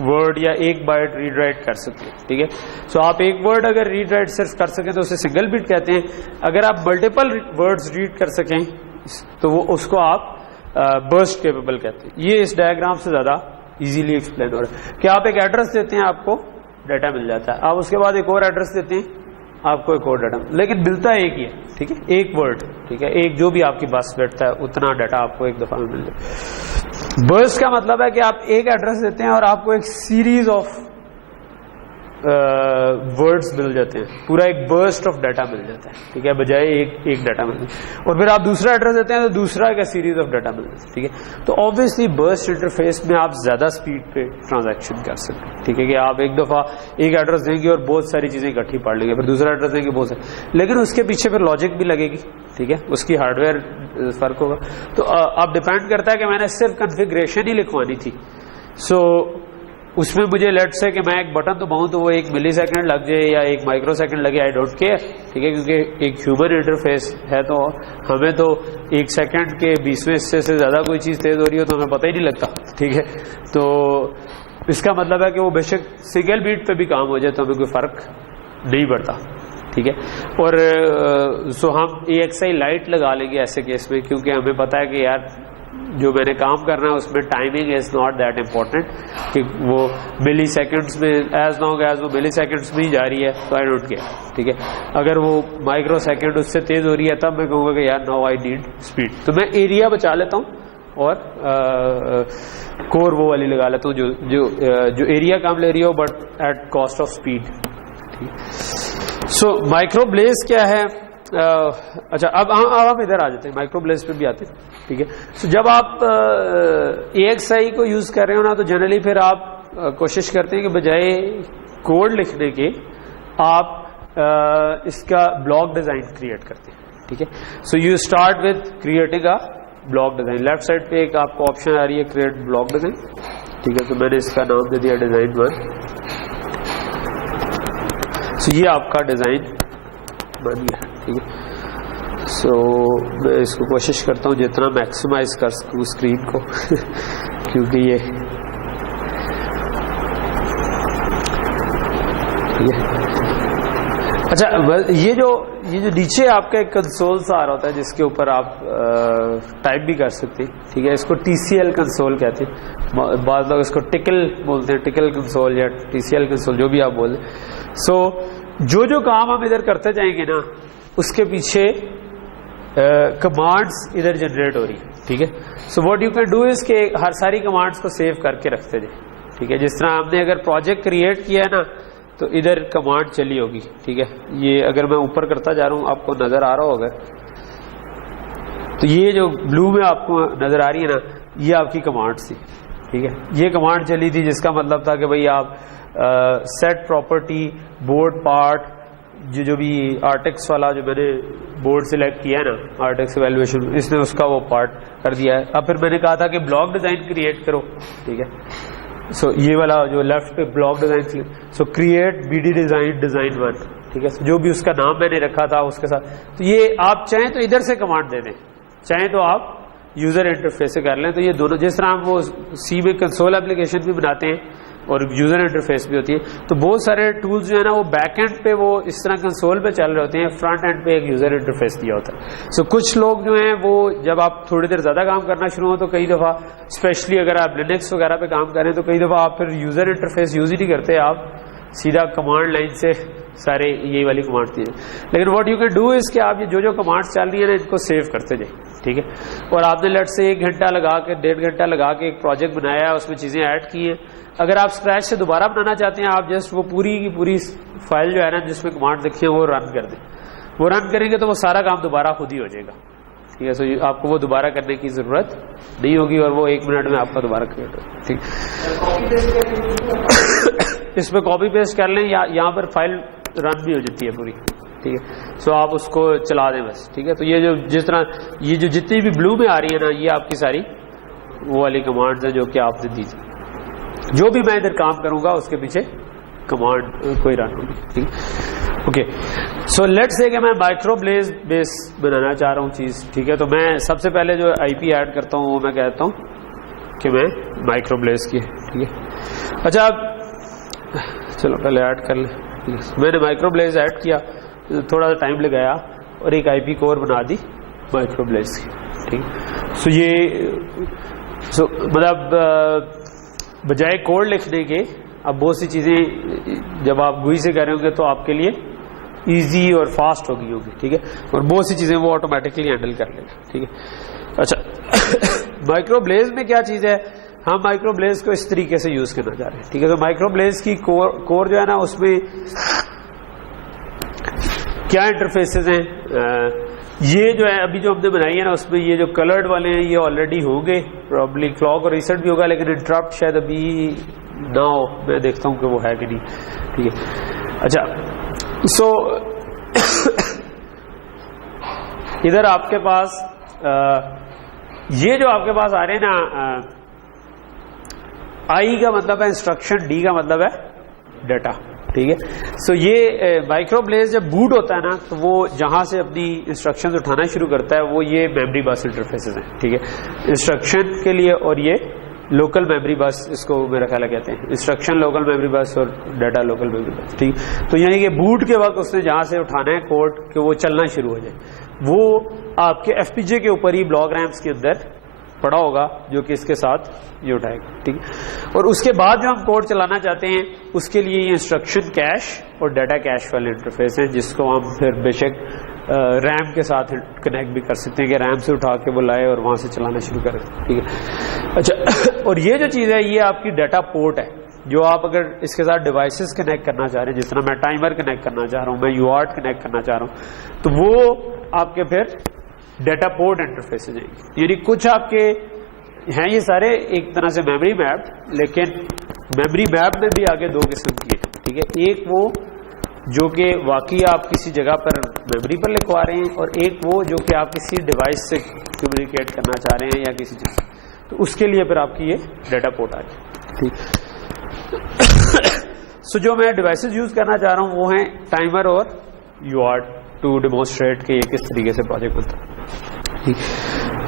ورڈ یا ایک بائٹ ریڈ رائٹ کر سکتے ہیں. ٹھیک ہے. سو آپ ایک ورڈ اگر ریڈ رائٹ صرف کر سکیں تو اسے سنگل بیٹ کہتے ہیں. اگر آپ ملٹیپل ورڈز ریڈ کر سکیں تو وہ اس کو آپ برسٹ کیپیبل کہتے ہیں. یہ اس ڈائیگرام سے زیادہ ایزیلی ایکسپلین ہو رہا ہے کہ آپ ایک ایڈریس دیتے ہیں، آپ کو ڈیٹا مل جاتا ہے. آپ اس کے بعد ایک اور ایڈریس دیتے ہیں، آپ کو ایک اور ڈیٹا، لیکن ملتا ہے ایک ہی ہے. ٹھیک ہے. ایک ورڈ. ٹھیک ہے. ایک جو بھی آپ کی بس بیٹھتا ہے اتنا ڈیٹا آپ کو ایک دفعہ میں مل جائے. برسٹ کا مطلب ہے کہ آپ ایک ایڈریس دیتے ہیں اور آپ کو ایک سیریز آف ورڈز مل جاتے ہیں، پورا ایک برسٹ آف ڈیٹا مل جاتا ہے. ٹھیک ہے. بجائے ایک ڈیٹا مل جاتا ہے. اور پھر آپ دوسرا ایڈریس دیتے ہیں تو دوسرا کا سیریز آف ڈیٹا مل جاتا ہے. ٹھیک ہے. تو آبویسلی برسٹ انٹرفیس میں آپ زیادہ سپیڈ پہ ٹرانزیکشن کر سکتے ہیں. ٹھیک ہے. کہ آپ ایک دفعہ ایک ایڈریس دیں گے اور بہت ساری چیزیں اکٹھی پڑھ لیں گے، پھر دوسرا ایڈریس دیں گے بہت ساری، لیکن اس کے پیچھے پھر لاجک بھی لگے گی. ٹھیک ہے. اس کی ہارڈ ویئر فرق ہوگا. تو اب ڈپینڈ کرتا ہے کہ میں نے صرف کنفیگریشن ہی لکھوانی تھی. سو اس میں مجھے لیٹ سے کہ میں ایک بٹن دباؤں تو وہ 1 ملی سیکنڈ لگ جائے یا 1 مائکرو سیکنڈ لگے، آئی ڈونٹ کیئر. ٹھیک ہے. کیونکہ ایک ہیومن انٹرفیس ہے تو ہمیں تو 1 سیکنڈ کے 20ویں حصے سے زیادہ کوئی چیز تیز ہو رہی ہو تو ہمیں پتہ ہی نہیں لگتا. ٹھیک ہے. تو اس کا مطلب ہے کہ وہ بے شک سنگل بیٹ پہ بھی کام ہو جائے تو ہمیں کوئی فرق نہیں پڑتا. ٹھیک ہے. اور سو ہم AXI لائٹ لگا لیں گے ایسے کیس میں, کیونکہ ہمیں پتا ہے کہ یار جو میں نے کام کرنا ہے اس میں timing is not that important, کہ وہ ملی سیکنڈس میں, ایز لانگ ایز وہ ملی سیکنڈس میں ہی جا رہی ہے تو آئی ڈونٹ کیئر. ٹھیک ہے, اگر وہ مائکرو سیکنڈ اس سے تیز ہو رہی ہے تب میں کہوں گا کہ یار ناؤ آئی نیڈ اسپیڈ, تو میں ایریا بچا لیتا ہوں اور کور وہ والی لگا لیتا ہوں جو ایریا کام لے رہی ہو but at cost of speed. So MicroBlaze کیا ہے؟ اچھا اب ہم ادھر آ جاتے ہیں, مائکرو بلیز پہ بھی آتے ہیں. ٹھیک ہے, سو جب آپ AXI کو یوز کر رہے ہو نا تو جنرلی پھر آپ کوشش کرتے ہیں کہ بجائے کوڈ لکھنے کے آپ اس کا بلاک ڈیزائن کریٹ کرتے ہیں. ٹھیک ہے, so you start with creating a block design. Left side پہ ایک آپ کو آپشن آ رہی ہے کریٹ بلاک ڈیزائن. ٹھیک ہے, تو میں نے اس کا نام دے دیا ڈیزائن 1. سو یہ آپ کا ڈیزائن بن گیا. ٹھیک ہے, سو میں اس کو کوشش کرتا ہوں جتنا میکسیمائز کر سکوں اسکرین کو کیونکہ یہ اچھا یہ جو نیچے آپ کا ایک کنسول سا آ رہا ہوتا ہے جس کے اوپر آپ ٹائپ بھی کر سکتے ہیں. ٹھیک ہے, اس کو TCL کنسول کہتے ہیں, بعض لوگ اس کو ٹکل بولتے ہیں, ٹکل کنسول یا TCL کنسول جو بھی آپ بولیں. سو جو کام ہم ادھر کرتے جائیں گے نا اس کے پیچھے کمانڈس ادھر جنریٹ ہو رہی ہے. ٹھیک ہے, so what you can do is کہ ہر ساری کمانڈس کو سیو کر کے رکھتے جائیں. ٹھیک ہے, جس طرح ہم نے اگر پروجیکٹ کریٹ کیا ہے نا تو ادھر کمانڈ چلی ہوگی. ٹھیک ہے, یہ اگر میں اوپر کرتا جا رہا ہوں آپ کو نظر آ رہا ہوگا, تو یہ جو بلو میں آپ کو نظر آ رہی ہے نا یہ آپ کی کمانڈ تھی. ٹھیک ہے, یہ کمانڈ چلی تھی جس کا مطلب تھا کہ بھئی آپ سیٹ پراپرٹی بورڈ پارٹ جو بھی آرٹیکس والا جو میں نے بورڈ سلیکٹ کیا ہے نا آرٹیکس ایویلویشن, اس نے اس کا وہ پارٹ کر دیا ہے. اب پھر میں نے کہا تھا کہ بلاک ڈیزائن کریٹ کرو. ٹھیک ہے, سو یہ والا جو لیفٹ پہ بلاک ڈیزائن, سو کریٹ BD ڈیزائن 1. ٹھیک ہے, جو بھی اس کا نام میں نے رکھا تھا اس کے ساتھ, تو یہ آپ چاہیں تو ادھر سے کمانڈ دے دیں, چاہیں تو آپ یوزر انٹرفیس سے کر لیں. تو یہ دونوں جس طرح ہم وہ سی میں کنسول اپلیکیشن بھی بناتے ہیں اور یوزر انٹرفیس بھی ہوتی ہے, تو بہت سارے ٹولز جو ہے نا وہ بیک اینڈ پہ وہ اس طرح کنسول پہ چل رہے ہوتے ہیں, فرنٹ اینڈ پہ ایک یوزر انٹرفیس دیا ہوتا ہے. سو کچھ لوگ جو ہیں وہ جب آپ تھوڑی دیر زیادہ کام کرنا شروع ہو تو کئی دفعہ اسپیشلی اگر آپ لینکس وغیرہ پہ کام کریں تو کئی دفعہ آپ پھر یوزر انٹرفیس یوز ہی نہیں کرتے, آپ سیدھا کمانڈ لائن سے سارے یہی والی کمانڈ دیجیے. لیکن what you can do is کہ آپ یہ جو کمانڈس چل رہی ہیں نا ان کو سیو کرتے جائیں. ٹھیک ہے, اور آپ نے لیٹ سے 1 گھنٹہ لگا کے 1.5 گھنٹہ لگا کے ایک پروجیکٹ بنایا ہے, اس میں چیزیں ایڈ کی ہیں. اگر آپ اسکریچ سے دوبارہ بنانا چاہتے ہیں آپ جسٹ وہ پوری کی پوری فائل جو ہے نا جس میں کمانڈ لکھی ہے وہ رن کر دیں. وہ رن کریں گے تو وہ سارا کام دوبارہ خود ہی ہو جائے گا. ٹھیک ہے, سو آپ کو وہ دوبارہ کرنے کی ضرورت نہیں ہوگی اور وہ 1 منٹ میں آپ کا دوبارہ کریٹ ہوگا. ٹھیک, اس پہ کاپی پیسٹ کر لیں یا یہاں پر فائل رن بھی ہو جاتی ہے پوری. ٹھیک ہے, سو آپ اس کو چلا دیں بس. ٹھیک ہے, تو یہ جو جس طرح یہ جو جتنی بھی بلو میں آ رہی ہے نا یہ آپ کی ساری وہ والی کمانڈز ہیں جو کہ آپ نے دی تھی. جو بھی میں ادھر کام کروں گا اس کے پیچھے کمانڈ کوئی رن ہوگی. ٹھیک, اوکے. سو لیٹ سے کہ میں مائکرو بلیز بیس بنانا چاہ رہا ہوں چیز. ٹھیک ہے, تو میں سب سے پہلے جو IP ایڈ کرتا ہوں وہ میں کہتا ہوں کہ میں مائکرو بلیز کی ہے. ٹھیک ہے, اچھا اب چلو پہلے ایڈ کر لیں. میں نے مائکرو بلیز ایڈ کیا, تھوڑا سا ٹائم لگایا اور ایک IP کور بنا دی مائکرو بلیز کی. ٹھیک, سو یہ مطلب بجائے کوڈ لکھنے کے اب بہت سی چیزیں جب آپ گوئی سے کر رہے ہوں گے تو آپ کے لیے ایزی اور فاسٹ ہوگی. ٹھیک ہے, اور بہت سی چیزیں وہ آٹومیٹکلی ہینڈل کر لیں گے. ٹھیک ہے, اچھا مائکرو بلیز میں کیا چیز ہے, ہم مائکرو بلیز کو اس طریقے سے یوز کرنا چاہ رہے ہیں. ٹھیک ہے, تو مائکرو بلیز کی کور جو ہے نا اس میں کیا انٹرفیسز ہیں, یہ جو ہے ابھی جو ہم نے بنائی ہے نا اس میں یہ جو کلرڈ والے ہیں یہ آلریڈی ہوں گے, پرابلی کلاک اور ریسٹ بھی ہوگا, لیکن انٹرپٹ شاید ابھی نہ ہو, میں دیکھتا ہوں کہ وہ ہے کہ نہیں. ٹھیک ہے, اچھا سو ادھر آپ کے پاس یہ جو آپ کے پاس آ رہے ہیں نا I کا مطلب ہے انسٹرکشن, D کا مطلب ہے ڈیٹا. ٹھیک ہے, سو یہ مائکرو بلیز جب بوٹ ہوتا ہے نا تو وہ جہاں سے اپنی انسٹرکشنز اٹھانا شروع کرتا ہے وہ یہ میموری بس انٹرفیسز ہیں. ٹھیک ہے, انسٹرکشن کے لیے اور یہ لوکل میموری بس اس کو میرا خیال ہے کہتے ہیں, انسٹرکشن لوکل میموری بس اور ڈیٹا لوکل میموری بس. ٹھیک, تو یعنی کہ بوٹ کے وقت اس نے جہاں سے اٹھانا ہے کوڈ کہ وہ چلنا شروع ہو جائے, وہ آپ کے ایف پی جے کے اوپر ہی بلاک ریمس کے اندر پڑا ہوگا جو کہ اس کے ساتھ یہ اٹھائے گا. ٹھیک, اور اس کے بعد جو ہم کوڈ چلانا چاہتے ہیں اس کے لیے یہ انسٹرکشن کیش اور ڈیٹا کیش والے انٹرفیس ہیں, جس کو ہم پھر بے شک ریم کے ساتھ کنیکٹ بھی کر سکتے ہیں کہ ریم سے اٹھا کے وہ لائے اور وہاں سے چلانا شروع کریں. ٹھیک ہے, اچھا. اور یہ جو چیز ہے یہ آپ کی ڈیٹا پورٹ ہے, جو آپ اگر اس کے ساتھ ڈیوائسز کنیکٹ کرنا چاہ رہے ہیں, جس طرح میں ٹائمر کنیکٹ کرنا چاہ رہا ہوں, میں یو آرٹ کنیکٹ کرنا چاہ رہا ہوں, تو وہ آپ کے پھر ڈیٹا پورٹ انٹرفیس جائیں گے. یعنی کچھ آپ کے ہیں یہ سارے ایک طرح سے میموری میپ, لیکن میموری میپ میں بھی آگے دو قسم کی ہے. ٹھیک ہے, ایک وہ جو کہ واقعی آپ کسی جگہ پر میموری پر لکھوا رہے ہیں, اور ایک وہ جو کہ آپ کسی ڈیوائس سے کمیونیکیٹ کرنا چاہ رہے ہیں یا کسی چیز, تو اس کے لیے پھر آپ کی یہ ڈیٹا پورٹ آ جائے. ٹھیک, سو جو میں ڈیوائسز یوز کرنا چاہ رہا ہوں وہ ہیں ٹائمر اور یو آرٹ, ٹو ڈیمونسٹریٹ کہ یہ کس طریقے سے پروجیکٹ بنتا ہے.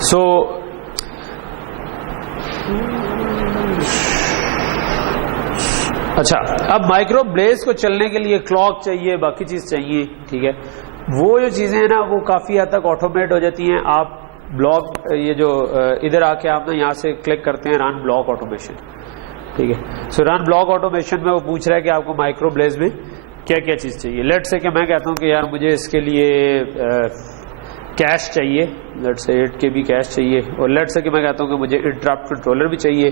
سو اچھا, اب مائکرو بلیز کو چلنے کے لیے کلاک چاہیے, باقی چیز چاہیے. ٹھیک ہے, وہ جو چیزیں ہیں نا وہ کافی حد تک آٹومیٹ ہو جاتی ہیں. آپ بلاک یہ جو ادھر آ کے آپ نا یہاں سے کلک کرتے ہیں رن بلاک آٹومیشن. ٹھیک ہے, سو رن بلاک آٹومیشن میں وہ پوچھ رہا ہے کہ آپ کو مائکرو بلیز میں کیا کیا چیز چاہیے. لیٹ سے کہ میں کہتا ہوں کہ یار مجھے اس کے لیے کیش چاہیے, لیٹ سے 8 KB کیش چاہیے, اور لیٹ سے کہ میں کہتا ہوں کہ مجھے انٹرپٹ کنٹرولر بھی چاہیے,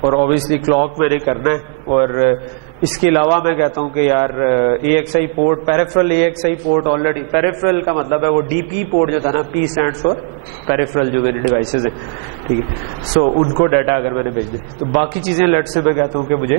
اور اوبیسلی کلاک میں نے کرنا ہے, اور اس کے علاوہ میں کہتا ہوں کہ یار AXI port, peripheral AXI port already, peripheral کا مطلب ہے وہ DP پورٹ جو تھا نا, P اسٹینڈس فار پیریفرل, جو میری ڈیوائسز ہیں. ٹھیک ہے, سو ان کو ڈیٹا اگر میں نے بھیج دیں, تو باقی چیزیں لیٹ سے میں کہتا ہوں کہ مجھے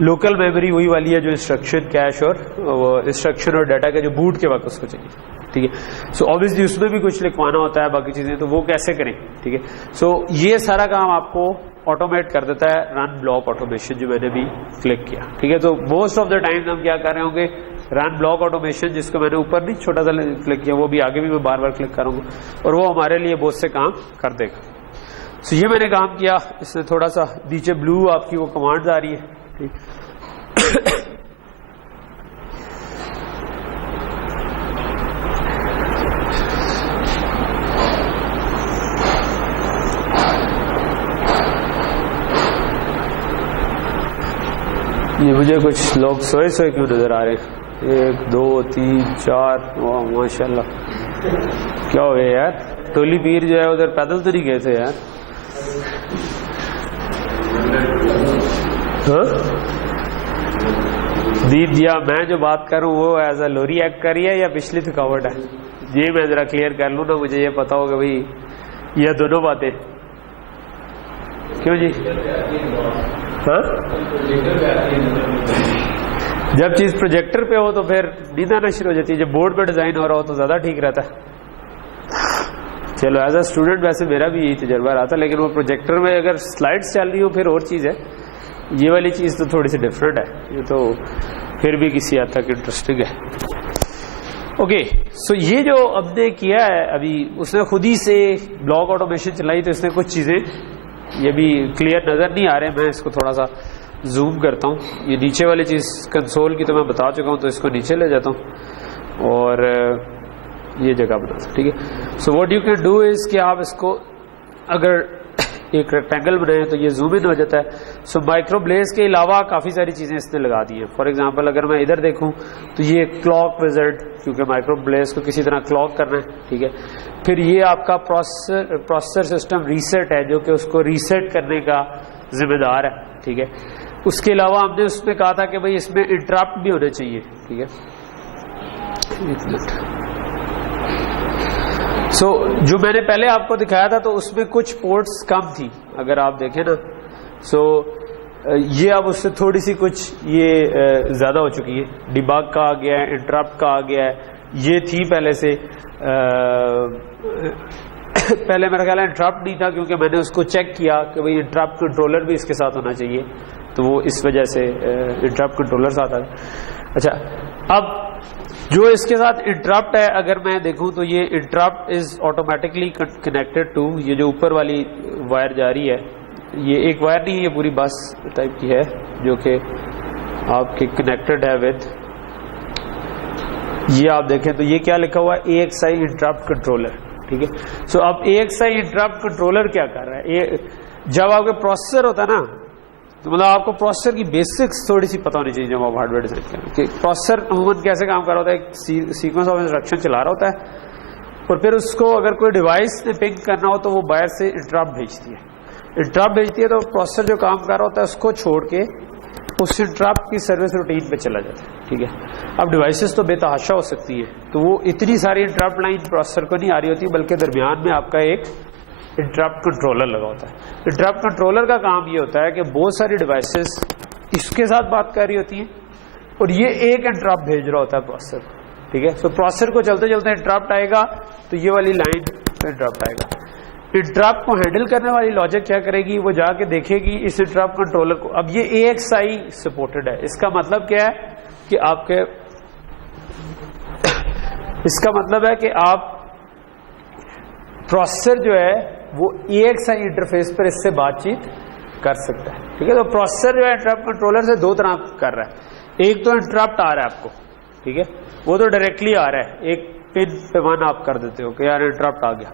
لوکل میموری وہی والی ہے جو انسٹرکشن کیش اور انسٹرکشن اور ڈیٹا کے جو بوٹ کے وقت اس کو چاہیے. ٹھیک ہے, سو obviously اس میں بھی کچھ لکھوانا ہوتا ہے باقی چیزیں, تو وہ کیسے کریں. ٹھیک ہے, سو یہ سارا کام آپ کو آٹومیٹ کر دیتا ہے رن بلاک آٹومیشن جو میں نے بھی کلک کیا. ٹھیک ہے, تو موسٹ آف دا ٹائم ہم کیا کر رہے ہوں گے, رن بلاک آٹومیشن جس کو میں نے اوپر نہیں چھوٹا سا کلک کیا, وہ بھی آگے بھی میں بار بار کلک کروں گا, اور وہ ہمارے لیے بہت سے کام کر دے گا. سو یہ میں نے کام کیا, اس میں تھوڑا سا نیچے بلو آپ کی وہ کمانڈز آ رہی ہے. ٹھیک, یہ مجھے کچھ لوگ سوئے سوئے کیوں نظر آ رہے ہیں, 1 2 3 4, ماشاء اللہ. کیا ہو گیا یار, ٹولی پیر جو ہے ادھر پیدل تو نہیں گئے تھے یار؟ دید یا میں جو بات کروں وہ ایز اے لوری ایکٹ کری ہے یا پچھلی تھکاوٹ ہے, یہ میں ذرا کلیئر کر لوں نا, مجھے یہ پتا ہوگا بھائی یہ دونوں باتیں. کیوں جی؟ ہاں, جب چیز پروجیکٹر پہ ہو تو پھر نیند آنا شروع ہو جاتی ہے, جب بورڈ پہ ڈیزائن ہو رہا ہو تو زیادہ ٹھیک رہتا ہے. چلو ایز اے اسٹوڈنٹ ویسے میرا بھی یہی تجربہ رہا تھا, لیکن وہ پروجیکٹر میں اگر سلائڈس چل رہی ہوں پھر اور چیز ہے, یہ والی چیز تو تھوڑی سی ڈفرینٹ ہے, یہ تو پھر بھی کسی حد تک انٹرسٹنگ ہے. اوکے, سو یہ جو اب نے کیا ہے ابھی, اس نے خود ہی سے بلاک آٹومیشن چلائی, تو اس نے کچھ چیزیں یہ بھی کلیئر نظر نہیں آ رہے, میں اس کو تھوڑا سا زوم کرتا ہوں. یہ نیچے والی چیز کنسول کی تو میں بتا چکا ہوں, تو اس کو نیچے لے جاتا ہوں اور یہ جگہ بنا. ٹھیک ہے, so what you can do is کہ آپ اس کو اگر ایک ریکٹینگل بنائیں تو یہ زوم ان ہو جاتا ہے. سو مائکرو بلیز کے علاوہ کافی ساری چیزیں اس نے لگا دی ہیں. فار ایگزامپل اگر میں ادھر دیکھوں تو یہ کلاک وزرڈ, کیونکہ مائکرو بلیز کو کسی طرح کلاک کرنا ہے. ٹھیک ہے, پھر یہ آپ کا پروسیسر سسٹم ریسیٹ ہے, جو کہ اس کو ریسیٹ کرنے کا ذمہ دار ہے. ٹھیک ہے, اس کے علاوہ ہم نے اس میں کہا تھا کہ بھائی اس میں انٹرپٹ بھی ہونا چاہیے. ٹھیک ہے, ایک منٹ. سو جو میں نے پہلے آپ کو دکھایا تھا تو اس میں کچھ پورٹس کم تھی, اگر آپ دیکھیں نا. سو یہ اب اس سے تھوڑی سی کچھ یہ زیادہ ہو چکی ہے. ڈیباگ کا آ گیا ہے, انٹرپٹ کا آ گیا ہے, یہ تھی پہلے سے. پہلے میرا خیال ہے انٹرپٹ نہیں تھا, کیونکہ میں نے اس کو چیک کیا کہ بھائی انٹرپٹ کنٹرولر بھی اس کے ساتھ ہونا چاہیے, تو وہ اس وجہ سے انٹرپٹ کنٹرولر ساتھ آ گیا. اچھا, اب جو اس کے ساتھ انٹرپٹ ہے اگر میں دیکھوں تو یہ interrupt is automatically connected to, یہ جو اوپر والی وائر جا رہی ہے یہ ایک وائر نہیں، یہ پوری بس ٹائپ کی ہے جو کہ آپ کے کنیکٹڈ ہے ود، یہ آپ دیکھیں تو یہ کیا لکھا ہوا ہے AXI انٹرپٹ کنٹرولر. ٹھیک ہے. سو اب AXI انٹرپٹ کنٹرولر کیا کر رہا ہے؟ جب آپ کا پروسیسر ہوتا ہے نا، تو مطلب آپ کو پروسیسر کی بیسکس تھوڑی سی پتہ ہونی چاہیے جب آپ ہارڈ ویئر ڈیزائن کریں کہ پروسیسر عموماً کیسے کام کر رہا ہوتا ہے. ایک سیکوینس آف انسٹرکشن چلا رہا ہوتا ہے اور پھر اس کو اگر کوئی ڈیوائس نے پنگ کرنا ہو تو وہ باہر سے انٹرپٹ بھیجتی ہے. انٹرپٹ بھیجتی ہے تو پروسیسر جو کام کر رہا ہوتا ہے اس کو چھوڑ کے اس انٹرپٹ کی سروس روٹین پہ چلا جاتا ہے. ٹھیک ہے. اب ڈیوائسز تو بے تحاشا ہو سکتی ہیں، تو وہ اتنی ساری انٹرپٹ لائن پروسیسر کو نہیں آ رہی ہوتی، بلکہ درمیان میں آپ کا ایک انٹرپٹ کنٹرولر لگا ہوتا ہے. انٹرپٹ کنٹرولر کا کام یہ ہوتا ہے کہ بہت ساری ڈیوائسز اس کے ساتھ بات کر رہی ہوتی ہیں اور یہ ایک انٹرپٹ بھیج رہا ہوتا ہے پروسیسر. ٹھیک ہے. سو پروسیسر کو چلتے چلتے انٹرپٹ آئے گا تو یہ والی لائن پہ انٹرپٹ آئے گا. انٹرپٹ کو ہینڈل کرنے والی لاجک کیا کرے گی؟ وہ جا کے دیکھے گی اس انٹرپٹ کنٹرولر کو. اب یہ AXI سپورٹڈ ہے، اس کا مطلب کیا ہے کہ آپ کے اس کا مطلب ہے کہ آپ پروسیسر جو ہے وہ AXI انٹرفیس پر اس سے بات چیت کر سکتا ہے. ٹھیک ہے. تو پروسیسر جو ہے انٹرپٹ کنٹرولر سے دو طرح کر رہا ہے. ایک تو انٹرپٹ آ رہا ہے آپ کو، ٹھیک ہے، وہ تو ڈائریکٹلی آ رہا ہے، ایک پن پہ ون آپ کر دیتے ہو کہ یار انٹرپٹ آ گیا.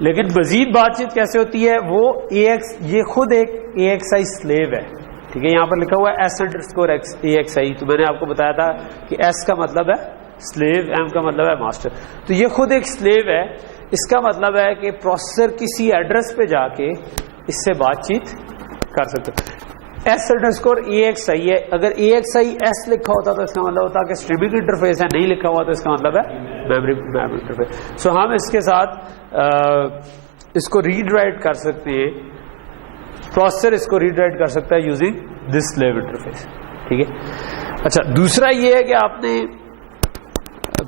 لیکن مزید بات چیت کیسے ہوتی ہے؟ وہ یہ خود ایک AXI سلیو ہے. ٹھیک ہے. یہاں پر لکھا ہوا ہے S_AXI، تو میں نے آپ کو بتایا تھا کہ S کا مطلب ہے سلیو، M کا مطلب ہے ماسٹر. تو یہ خود ایک سلیو ہے. اس کا مطلب ہے کہ پروسیسر کسی ایڈریس پہ جا کے اس سے بات چیت کر سکتے. S_AXI ہے. اگر AXI S لکھا ہوتا تو اس کا مطلب ہوتا کہ اسٹریمنگ انٹرفیس ہے، نہیں لکھا ہوا تو اس کا مطلب ہے میموری انٹرفیس. سو ہم اس کے ساتھ اس کو ریڈ رائٹ کر سکتے ہیں. پروسیسر اس کو ریڈ رائٹ کر سکتا ہے یوزنگ دس سلیو انٹرفیس. ٹھیک ہے. اچھا، دوسرا یہ ہے کہ آپ نے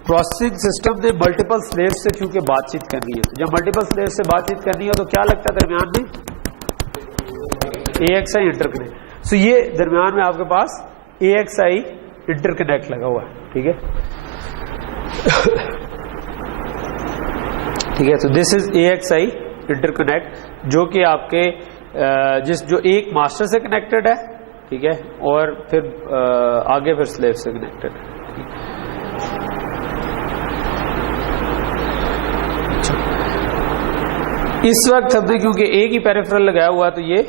پروسیسنگ سسٹم نے ملٹیپل سلیو سے چونکہ بات چیت کرنی ہے، جب ملٹیپل سلیو سے بات چیت کرنی ہے تو کیا لگتا ہے درمیان میں؟ AXI انٹرکنیکٹ. سو یہ درمیان میں آپ کے پاس AXI انٹرکنیکٹ لگا ہوا ہے. ٹھیک ہے. ٹھیک ہے. تو دس از AXI انٹرکنیکٹ جو کہ آپ کے جو ایک ماسٹر سے کنیکٹڈ ہے. ٹھیک ہے. اور پھر آگے پھر سلیو سے کنیکٹڈ ہے. اس وقت ہم نے کیونکہ ایک ہی پیریفرل لگایا ہوا ہے تو یہ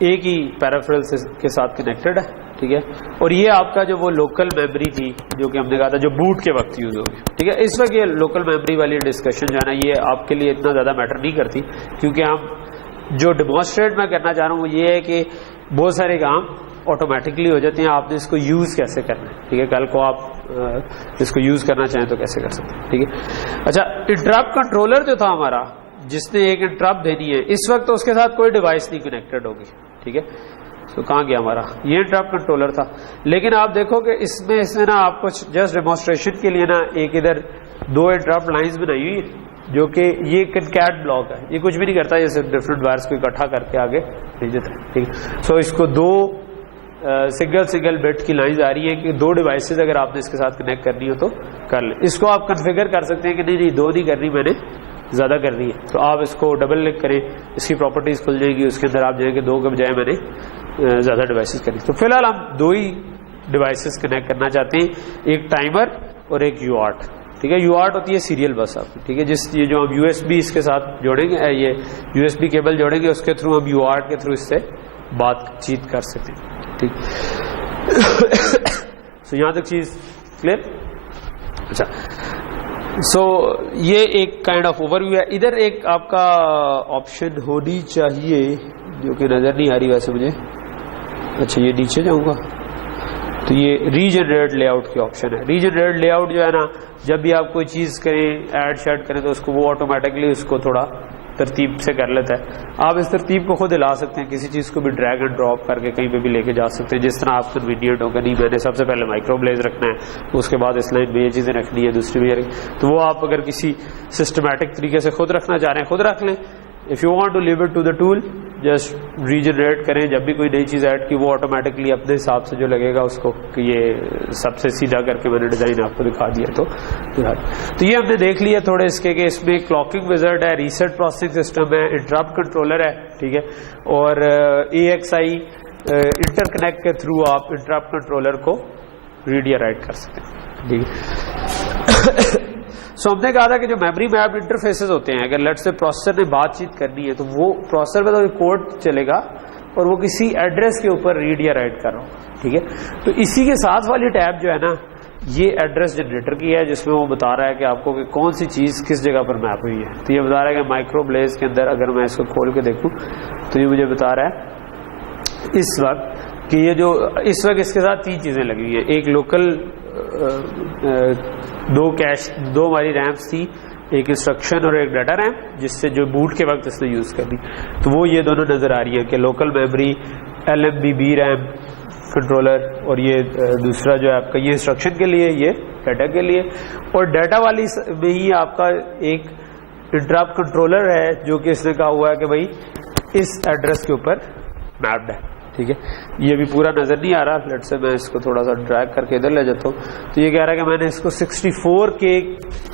ایک ہی پیریفرل کے ساتھ کنیکٹڈ ہے. ٹھیک ہے. اور یہ آپ کا جو وہ لوکل میموری تھی جو کہ ہم نے کہا تھا جو بوٹ کے وقت یوز ہوگی. ٹھیک ہے. اس وقت یہ لوکل میموری والی ڈسکشن جو ہے نا یہ آپ کے لیے اتنا زیادہ میٹر نہیں کرتی، کیونکہ ہم جو ڈیمونسٹریٹ میں کرنا چاہ رہا ہوں وہ یہ ہے کہ بہت سارے کام آٹومیٹکلی ہو جاتے ہیں، آپ نے اس کو یوز کیسے کرنا ہے. ٹھیک ہے. کل کو آپ اس کو یوز کرنا چاہیں تو کیسے کر سکتے ہیں. ٹھیک ہے. اچھا، انٹرپٹ کنٹرولر جو تھا ہمارا جس نے ایک انٹرپٹ دینی ہے، اس وقت تو اس کے ساتھ کوئی ڈیوائس نہیں کنیکٹڈ ہوگی. ٹھیک ہے. تو کہاں گیا ہمارا یہ انٹرپٹ کنٹرولر تھا. لیکن آپ دیکھو کہ اس میں نا آپ کو جسٹ ڈیمونسٹریشن کے لیے نا ایک ادھر دو انٹرپٹ لائنز بنائی ہوئی جو کہ یہ کنکیٹ بلاک ہے. یہ کچھ بھی نہیں کرتا، یہ صرف ڈفرینٹ وائرس کو اکٹھا کر کے آگے بھیج دیتا ہے. ٹھیک ہے. سو اس کو دو سنگل بٹ کی لائنز آ رہی ہیں کہ دو ڈیوائسز اگر آپ نے اس کے ساتھ کنیکٹ کرنی ہو تو کر لیں. اس کو آپ کنفیگر کر سکتے ہیں کہ نہیں دو نہیں کرنی، میں نے زیادہ کرنی ہے. تو آپ اس کو ڈبل کلک کریں، اس کی پراپرٹیز کھل جائیں گی، اس کے اندر آپ جائیں گے دو کے بجائے میں نے زیادہ ڈیوائسز کرنی. تو فی الحال ہم دو ہی ڈیوائسز کنیکٹ کرنا چاہتے ہیں، ایک ٹائمر اور ایک UART. ٹھیک ہے. UART ہوتی ہے سیریل بس آپ کی. ٹھیک ہے. یہ جو ہم USB اس کے ساتھ جوڑیں گے، یہ USB کیبل جوڑیں گے، اس کے تھرو ہم UART کے تھرو اس سے بات چیت کر سکتے ہیں. ٹھیک. سو یہاں تک چیز کلیئر. اچھا، سو یہ ایک کائنڈ آف اوور ویو ہے. ادھر ایک آپ کا آپشن ہونی چاہیے جو کہ نظر نہیں آ رہی ویسے مجھے. اچھا، یہ نیچے جاؤں گا تو یہ ریجنریٹ لے آؤٹ کی آپشن ہے. ریجنریٹ لے آؤٹ جو ہے نا، جب بھی آپ کوئی چیز کریں ایڈ شیڈ کریں تو اس کو وہ آٹومیٹکلی اس کو تھوڑا ترتیب سے کر لیتا ہے. آپ اس ترتیب کو خود ہلا سکتے ہیں، کسی چیز کو بھی ڈریگ اینڈ ڈراپ کر کے کہیں پہ بھی لے کے جا سکتے ہیں جس طرح آپ کنوینئنٹ ہوگا. نہیں میں نے سب سے پہلے مائکرو بلیز رکھنا ہے، اس کے بعد اس لائن میں یہ چیزیں رکھنی ہے، دوسری بھی، تو وہ آپ اگر کسی سسٹمیٹک طریقے سے خود رکھنا چاہ رہے ہیں خود رکھ لیں. If you want to leave it to the tool just regenerate کریں. جب بھی کوئی نئی چیز ایڈ کی وہ آٹومیٹکلی اپنے حساب سے جو لگے گا اس کو کہ یہ سب سے سیدھا کر کے میں نے ڈیزائن آپ کو دکھا دیا. تو یہ ہم نے دیکھ لیا تھوڑے اس کے کہ اس میں کلاکنگ وزرڈ ہے, ریسیٹ پروسیسنگ سسٹم ہے, انٹرپٹ کنٹرولر ہے, ٹھیک ہے, اور AXI انٹر کنیکٹ کے تھرو آپ انٹرپٹ کنٹرولر کو ریڈ یا رائٹ کر سکتے ہیں, ٹھیک ہے. سو ہم نے کہا تھا کہ جو میموری میپ انٹرفیسز ہوتے ہیں, اگر لیٹس سے پروسیسر نے بات چیت کرنی ہے تو وہ پروسیسر میں تو کوڈ چلے گا اور وہ کسی ایڈریس کے اوپر ریڈ یا رائٹ کر رہا ہوں, ٹھیک ہے. تو اسی کے ساتھ والی ٹیب جو ہے نا یہ ایڈریس جنریٹر کی ہے, جس میں وہ بتا رہا ہے کہ آپ کو کہ کون سی چیز کس جگہ پر میپ ہوئی ہے. تو یہ بتا رہا ہے کہ مائکرو بلیز کے اندر اگر میں اس کو کھول کے دیکھوں تو یہ مجھے بتا رہا ہے اس وقت کہ یہ جو اس وقت اس کے ساتھ 3 چیزیں لگی ہوئی ہیں. ایک لوکل 2 کیش 2 ہماری ریمس تھی, ایک انسٹرکشن اور ایک ڈیٹا ریم, جس سے جو بوٹ کے وقت اس نے یوز کر دی. تو وہ یہ دونوں نظر آ رہی ہے کہ local memory LMBB RAM controller, اور یہ دوسرا جو ہے آپ کا یہ انسٹرکشن کے لیے, یہ ڈیٹا کے لیے. اور ڈیٹا والی میں ہی آپ کا ایک انٹرپٹ کنٹرولر ہے جو کہ اس نے کہا ہوا ہے کہ بھائی اس ایڈریس کے اوپر میپڈ ہے, ٹھیک ہے. یہ بھی پورا نظر نہیں آ رہا, لیٹ سے میں اس کو تھوڑا سا ڈریگ کر کے ادھر لے جاتا ہوں. تو یہ کہہ رہا ہے کہ میں نے اس کو 64K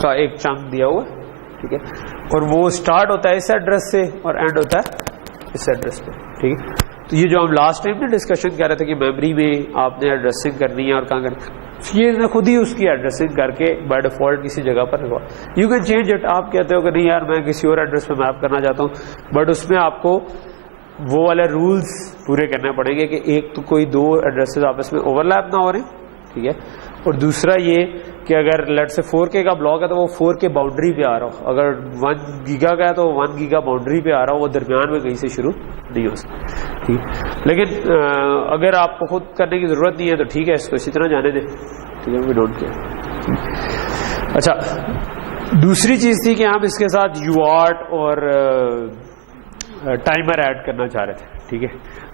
کا ایک چنک دیا ہوا ہے, ٹھیک ہے, اور وہ اسٹارٹ ہوتا ہے اس ایڈریس سے اور اینڈ ہوتا ہے اس ایڈریس پہ, ٹھیک ہے. تو یہ جو ہم لاسٹ ٹائم میں ڈسکشن کر رہے تھے کہ میموری میں آپ نے ایڈریسنگ کرنی ہے اور کہاں کرنی, یہ نے خود ہی اس کی ایڈریسنگ کر کے بائی ڈیفالٹ کسی جگہ پر لگوا. You can change it. آپ کہتے ہو کہ نہیں یار میں کسی اور ایڈریس پہ میپ کرنا چاہتا ہوں, بٹ اس میں آپ کو وہ والے رولز پورے کرنے پڑیں گے کہ ایک تو کوئی 2 ایڈریسز آپس میں اوور لیپ نہ ہو رہے ہیں, ٹھیک ہے, اور دوسرا یہ کہ اگر لیٹ سے 4K کا بلاک ہے تو وہ 4K باؤنڈری پہ آ رہا ہو, اگر 1 گیگا کا ہے تو 1 گیگا باؤنڈری پہ آ رہا ہو, وہ درمیان میں کہیں سے شروع نہیں ہو سکتا, ٹھیک. لیکن اگر آپ کو خود کرنے کی ضرورت نہیں ہے تو ٹھیک ہے, اس کو اسی طرح جانے دیں, ٹھیک ہے, وی ڈونٹ کیئر. اچھا, دوسری چیز تھی کہ ہم اس کے ساتھ UART اور ٹائمر ایڈ کرنا چاہ رہے تھے, ٹھیک ہے,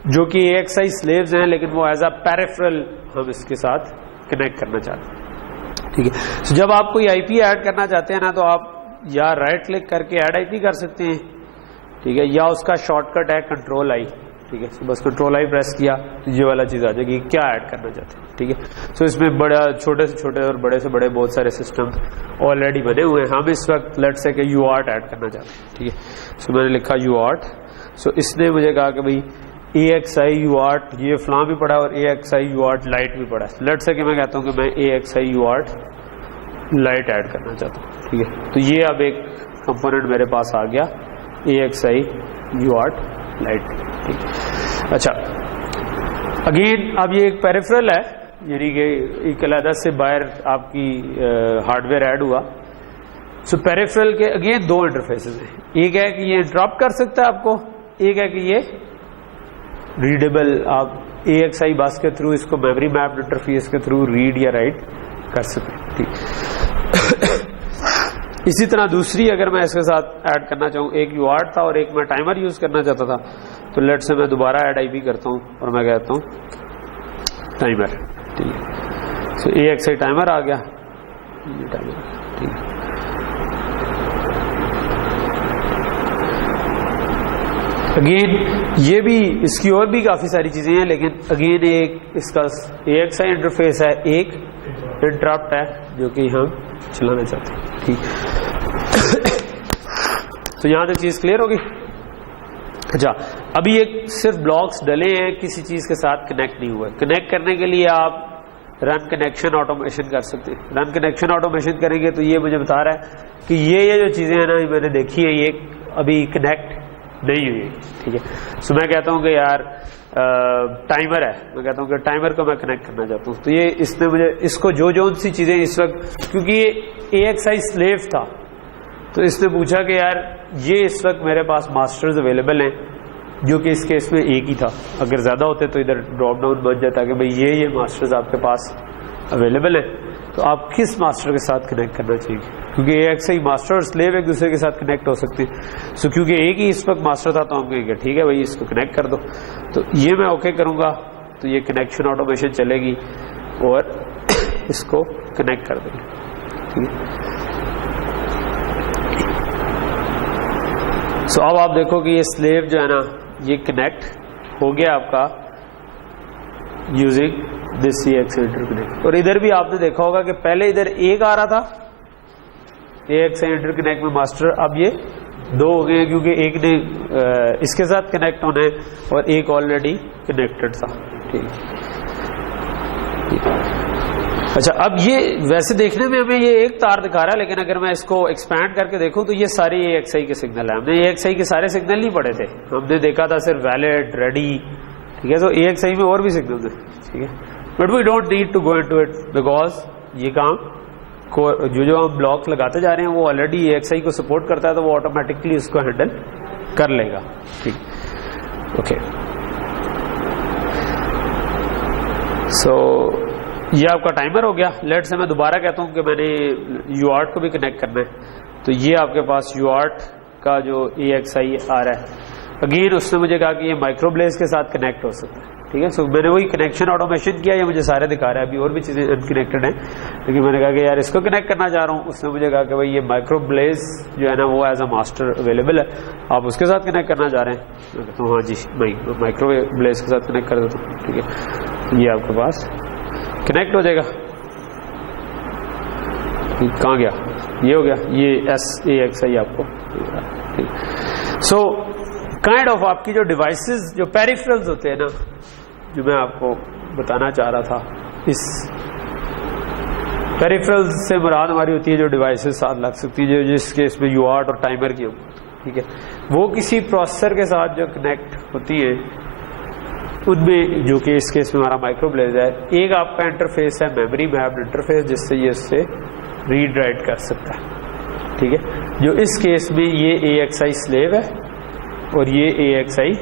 جو کہ AXI سلیوز ہیں لیکن وہ ایز اے پیریفرل ہم اس کے ساتھ کنیکٹ کرنا چاہتے ہیں, ٹھیک ہے. So جب آپ کوئی IP ایڈ کرنا چاہتے ہیں نا تو آپ یا رائٹ کلک کر کے ایڈ IP کر سکتے ہیں, ٹھیک ہے, یا اس کا شارٹ کٹ ہے کنٹرول I, ٹھیک ہے. بس کنٹرول I پریس کیا تو یہ والا چیز آ جائے گی کیا ایڈ کرنا چاہتے ہیں, ٹھیک ہے. سو اس میں بڑا چھوٹے سے چھوٹے اور بڑے سے بڑے بہت سارے سسٹم آلریڈی بنے ہوئے ہیں. ہم اس وقت لیٹ سے کہ UART ایڈ کرنا چاہتے ہیں, ٹھیک ہے. سو میں نے لکھا UART. سو اس نے مجھے کہا کہ بھائی AXI UART یہ فلاں بھی پڑا اور AXI UART لائٹ بھی پڑا. لیٹ سے کہ میں کہتا ہوں کہ میں AXI UART لائٹ ایڈ کرنا چاہتا ہوں, ٹھیک ہے. تو یہ اب ایک کمپوننٹ میرے پاس آ گیا AXI UART لائٹ, ٹھیک. اچھا, اگین اب یہ ایک پیریفرل ہے, یعنی کہ ایک علیحدہ سے باہر آپ کی ہارڈ ویئر ایڈ ہوا. سو پیریفرل کے اگین 2 انٹرفیسز ہیں, ایک ہے کہ یہ انٹرپٹ کر سکتا ہے آپ کو, ایک ہے کہ یہ ریڈیبل آپ AXI بس کے تھرو اس کو میموری میپ انٹرفیس کے تھرو ریڈ یا رائٹ کر سکتے ہیں, ٹھیک. اسی طرح دوسری اگر میں اس کے ساتھ ایڈ کرنا چاہوں, ایک UART تھا اور ایک میں ٹائمر یوز کرنا چاہتا تھا, تو لیٹ سے میں دوبارہ ایڈ IP کرتا ہوں اور میں کہتا ہوں ٹائمر, ٹھیک ہے. سو AXI ٹائمر آ گیا, یہ ٹائمر, ٹھیک ہے. اگین یہ بھی اس کی اور بھی کافی ساری چیزیں ہیں, لیکن اگین ایک اس کا AXI انٹرفیس ہے, ایک انٹرپٹ ہے جو کہ ہم چلانا چاہتے ہیں, ٹھیک. تو یہاں تک چیز کلیئر ہوگی. اچھا, ابھی ایک صرف بلاکس ڈلے ہیں, کسی چیز کے ساتھ کنیکٹ نہیں ہوا ہے. کنیکٹ کرنے کے لیے آپ رن کنیکشن آٹومیشن کر سکتے ہیں. رن کنیکشن آٹومیشن کریں گے تو یہ مجھے بتا رہا ہے کہ یہ جو چیزیں ہیں نا میں نے دیکھی ہے یہ ابھی کنیکٹ نہیں ہوئی, ٹھیک ہے. سو میں کہتا ہوں کہ یار ٹائمر ہے, میں کہتا ہوں کہ ٹائمر کو میں کنیکٹ کرنا چاہتا ہوں. تو یہ اس نے مجھے اس کو جو سی چیزیں اس وقت, کیونکہ یہ AXI سلیو تھا تو اس نے پوچھا کہ یار یہ اس وقت میرے پاس ماسٹرز اویلیبل ہیں, جو کہ اس کیس میں ایک ہی تھا. اگر زیادہ ہوتے تو ادھر ڈراپ ڈاؤن بن جاتا کہ بھائی یہ ماسٹرز آپ کے پاس اویلیبل ہیں, تو آپ کس ماسٹر کے ساتھ کنیکٹ کرنا چاہیے, کیونکہ AXI ماسٹر اور سلیو ایک دوسرے کے ساتھ کنیکٹ ہو سکتے ہیں. سو کیونکہ ایک ہی اس وقت ماسٹر تھا تو ہم کہیں گے ٹھیک ہے بھائی اس کو کنیکٹ کر دو. تو یہ میں اوکے کروں گا تو یہ کنیکشن آٹومیشن چلے گی اور اس کو کنیکٹ کر دیں گے, ٹھیک ہے. سو اب آپ دیکھو کہ یہ سلیو جو ہے نا یہ کنیکٹ ہو گیا آپ کا یوزنگ دس سی ایکس انٹرکنیکٹ. اور ادھر بھی آپ نے دیکھا ہوگا کہ پہلے ادھر ایک آ رہا تھا اے ایکس آئی انٹرکنیکٹ میں ماسٹر, اب یہ دو ہو گئے کیونکہ ایک نے اس کے ساتھ کنیکٹ ہونا ہے اور ایک آلریڈی کنیکٹڈ تھا. ٹھیک. اچھا اب یہ ویسے دیکھنے میں ہمیں یہ ایک تار دکھا رہا ہے, لیکن اگر میں اس کو ایکسپینڈ کر کے دیکھوں تو یہ سارے اے ایکس آئی کے سگنل ہیں. ہم نے اے ایکس آئی کے سارے سگنل نہیں پڑھے تھے, ہم نے دیکھا تھا صرف ویلڈ, ریڈی. ٹھیک ہے, تو اے ایکس آئی میں اور بھی سگنل ہیں. ٹھیک ہے, but we don't need to go into it because یہ کام جو ہم بلاکس لگاتے جا رہے ہیں وہ آلریڈی اے ایکس آئی کو سپورٹ کرتا ہے, تو وہ آٹومیٹکلی اس کو ہینڈل کر لے گا. ٹھیک, اوکے. سو یہ آپ کا ٹائمر ہو گیا. لیٹ سے میں دوبارہ کہتا ہوں کہ میں نے یو آرٹ کو بھی کنیکٹ کرنا ہے, تو یہ آپ کے پاس یو آرٹ کا جو اے ایکس آئی آ رہا ہے, اگین اس نے مجھے کہا کہ یہ مائکرو بلیز کے ساتھ کنیکٹ ہو سکتا ہے. ٹھیک ہے, سو میں نے وہی کنیکشن آٹومیشن کیا, یہ مجھے سارے دکھا رہا ہے. ابھی اور بھی چیزیں انکنیکٹڈ ہیں, لیکن میں نے کہا کہ یار اس کو کنیکٹ کرنا چاہ رہا ہوں. اس نے مجھے کہا کہ بھائی یہ مائکرو بلیز جو ہے نا وہ ایز اے ماسٹر اویلیبل ہے, آپ اس کے ساتھ کنیکٹ کرنا چاہ رہے ہیں. میں کہتا ہوں ہاں جی, مائکرو بلیز کے ساتھ کنیکٹ کر دیتا ہوں. ٹھیک ہے, یہ آپ کے پاس کنیکٹ ہو جائے گا. کہاں گیا, یہ ہو گیا, یہ ایس اے ایکس آئی آپ کو. سو کائنڈ آف آپ کی جو ڈیوائسز جو پیریفرلز ہوتے ہیں نا, جو میں آپ کو بتانا چاہ رہا تھا, اس پیریفرلز سے مراد ہماری ہوتی ہے جو ڈیوائسز ساتھ لگ سکتی ہے, جس کے اس میں یو آرٹ اور ٹائمر کی ہو. ٹھیک ہے, وہ کسی پروسیسر کے ساتھ جو کنیکٹ ہوتی ہے ان میں, جو کہ اس کیس میں ہمارا مائکرو بلیز ہے. ایک آپ کا انٹرفیس ہے میموری میپڈ انٹرفیس, جس سے یہ اس سے ریڈ رائٹ کر سکتا ہے. ٹھیک ہے, جو اس کیس میں یہ اے ایکس آئی سلیو ہے اور یہ اے ایکس آئی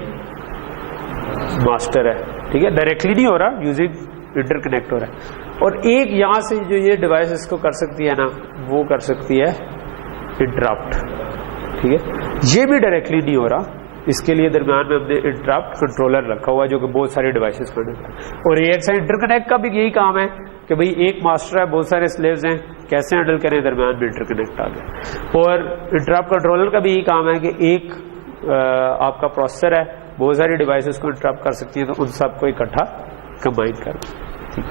ماسٹر ہے. ٹھیک ہے, ڈائریکٹلی نہیں ہو رہا, یوزنگ انٹر کنیکٹ ہو رہا ہے. اور ایک یہاں سے جو یہ ڈیوائس اس کو کر سکتی ہے نا, وہ کر سکتی ہے انٹرپٹ. ٹھیک ہے, یہ بھی ڈائریکٹلی نہیں ہو رہا, اس کے لیے درمیان میں ہم نے انٹرپٹ کنٹرولر رکھا ہوا ہے جو کہ بہت ساری ڈیوائسز کو ہینڈل کرتا ہے. اور اے ایکس آئی انٹر کنیکٹ کا بھی یہی کام ہے کہ بھئی ایک ماسٹر ہے, بہت سارے سلیوز ہیں, کیسے ہینڈل کریں, درمیان میں انٹر کنیکٹ آ گیا. اور انٹرپٹ کنٹرولر کا بھی یہی کام ہے کہ ایک آپ کا پروسیسر ہے, بہت ساری ڈیوائسز کو انٹرپٹ کر سکتی ہیں, تو ان سب کو اکٹھا کمبائن کر دیں.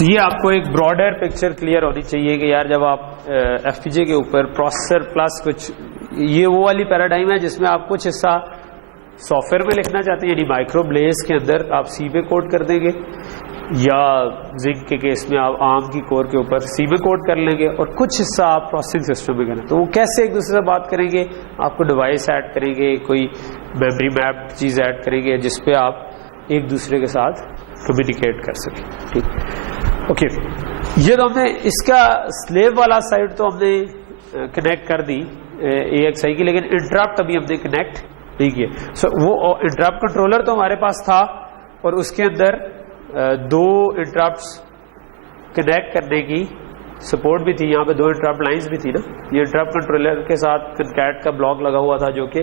یہ آپ کو ایک براڈر پکچر کلیئر ہونی چاہیے کہ یار جب آپ ایف پی جے کے اوپر پروسیسر پلس کچھ, یہ وہ والی پیراڈائم ہے جس میں آپ کچھ حصہ سافٹ ویئر میں لکھنا چاہتے ہیں, یعنی مائکرو بلیز کے اندر آپ سی پہ کوڈ کر دیں گے, یا زنک کے کیس میں آپ آرم کی کور کے اوپر سی میں کوڈ کر لیں گے, اور کچھ حصہ آپ پروسیسنگ سسٹم میں کریں. تو وہ کیسے ایک دوسرے سے بات کریں گے, آپ کو ڈیوائس ایڈ کریں گے, کوئی میموری میپ چیز ایڈ کریں گے جس پہ آپ ایک دوسرے کے ساتھ کمیونیکیٹ کر سکیں. ٹھیک, اوکے. یہ تو ہم نے اس کا سلیو والا سائڈ تو ہم نے کنیکٹ کر دی اے ایکس آئی کی, لیکن انٹرپٹ ابھی ہم نے کنیکٹ نہیں کیا. سو وہ انٹرپٹ کنٹرولر تو ہمارے پاس تھا, اور اس کے اندر دو انٹرپٹس کنیکٹ کرنے کی سپورٹ بھی تھی. یہاں پہ دو انٹرپٹ لائنز بھی تھی نا. یہ انٹرپٹ کنٹرولر کے ساتھ کنکیٹ کا بلاک لگا ہوا تھا جو کہ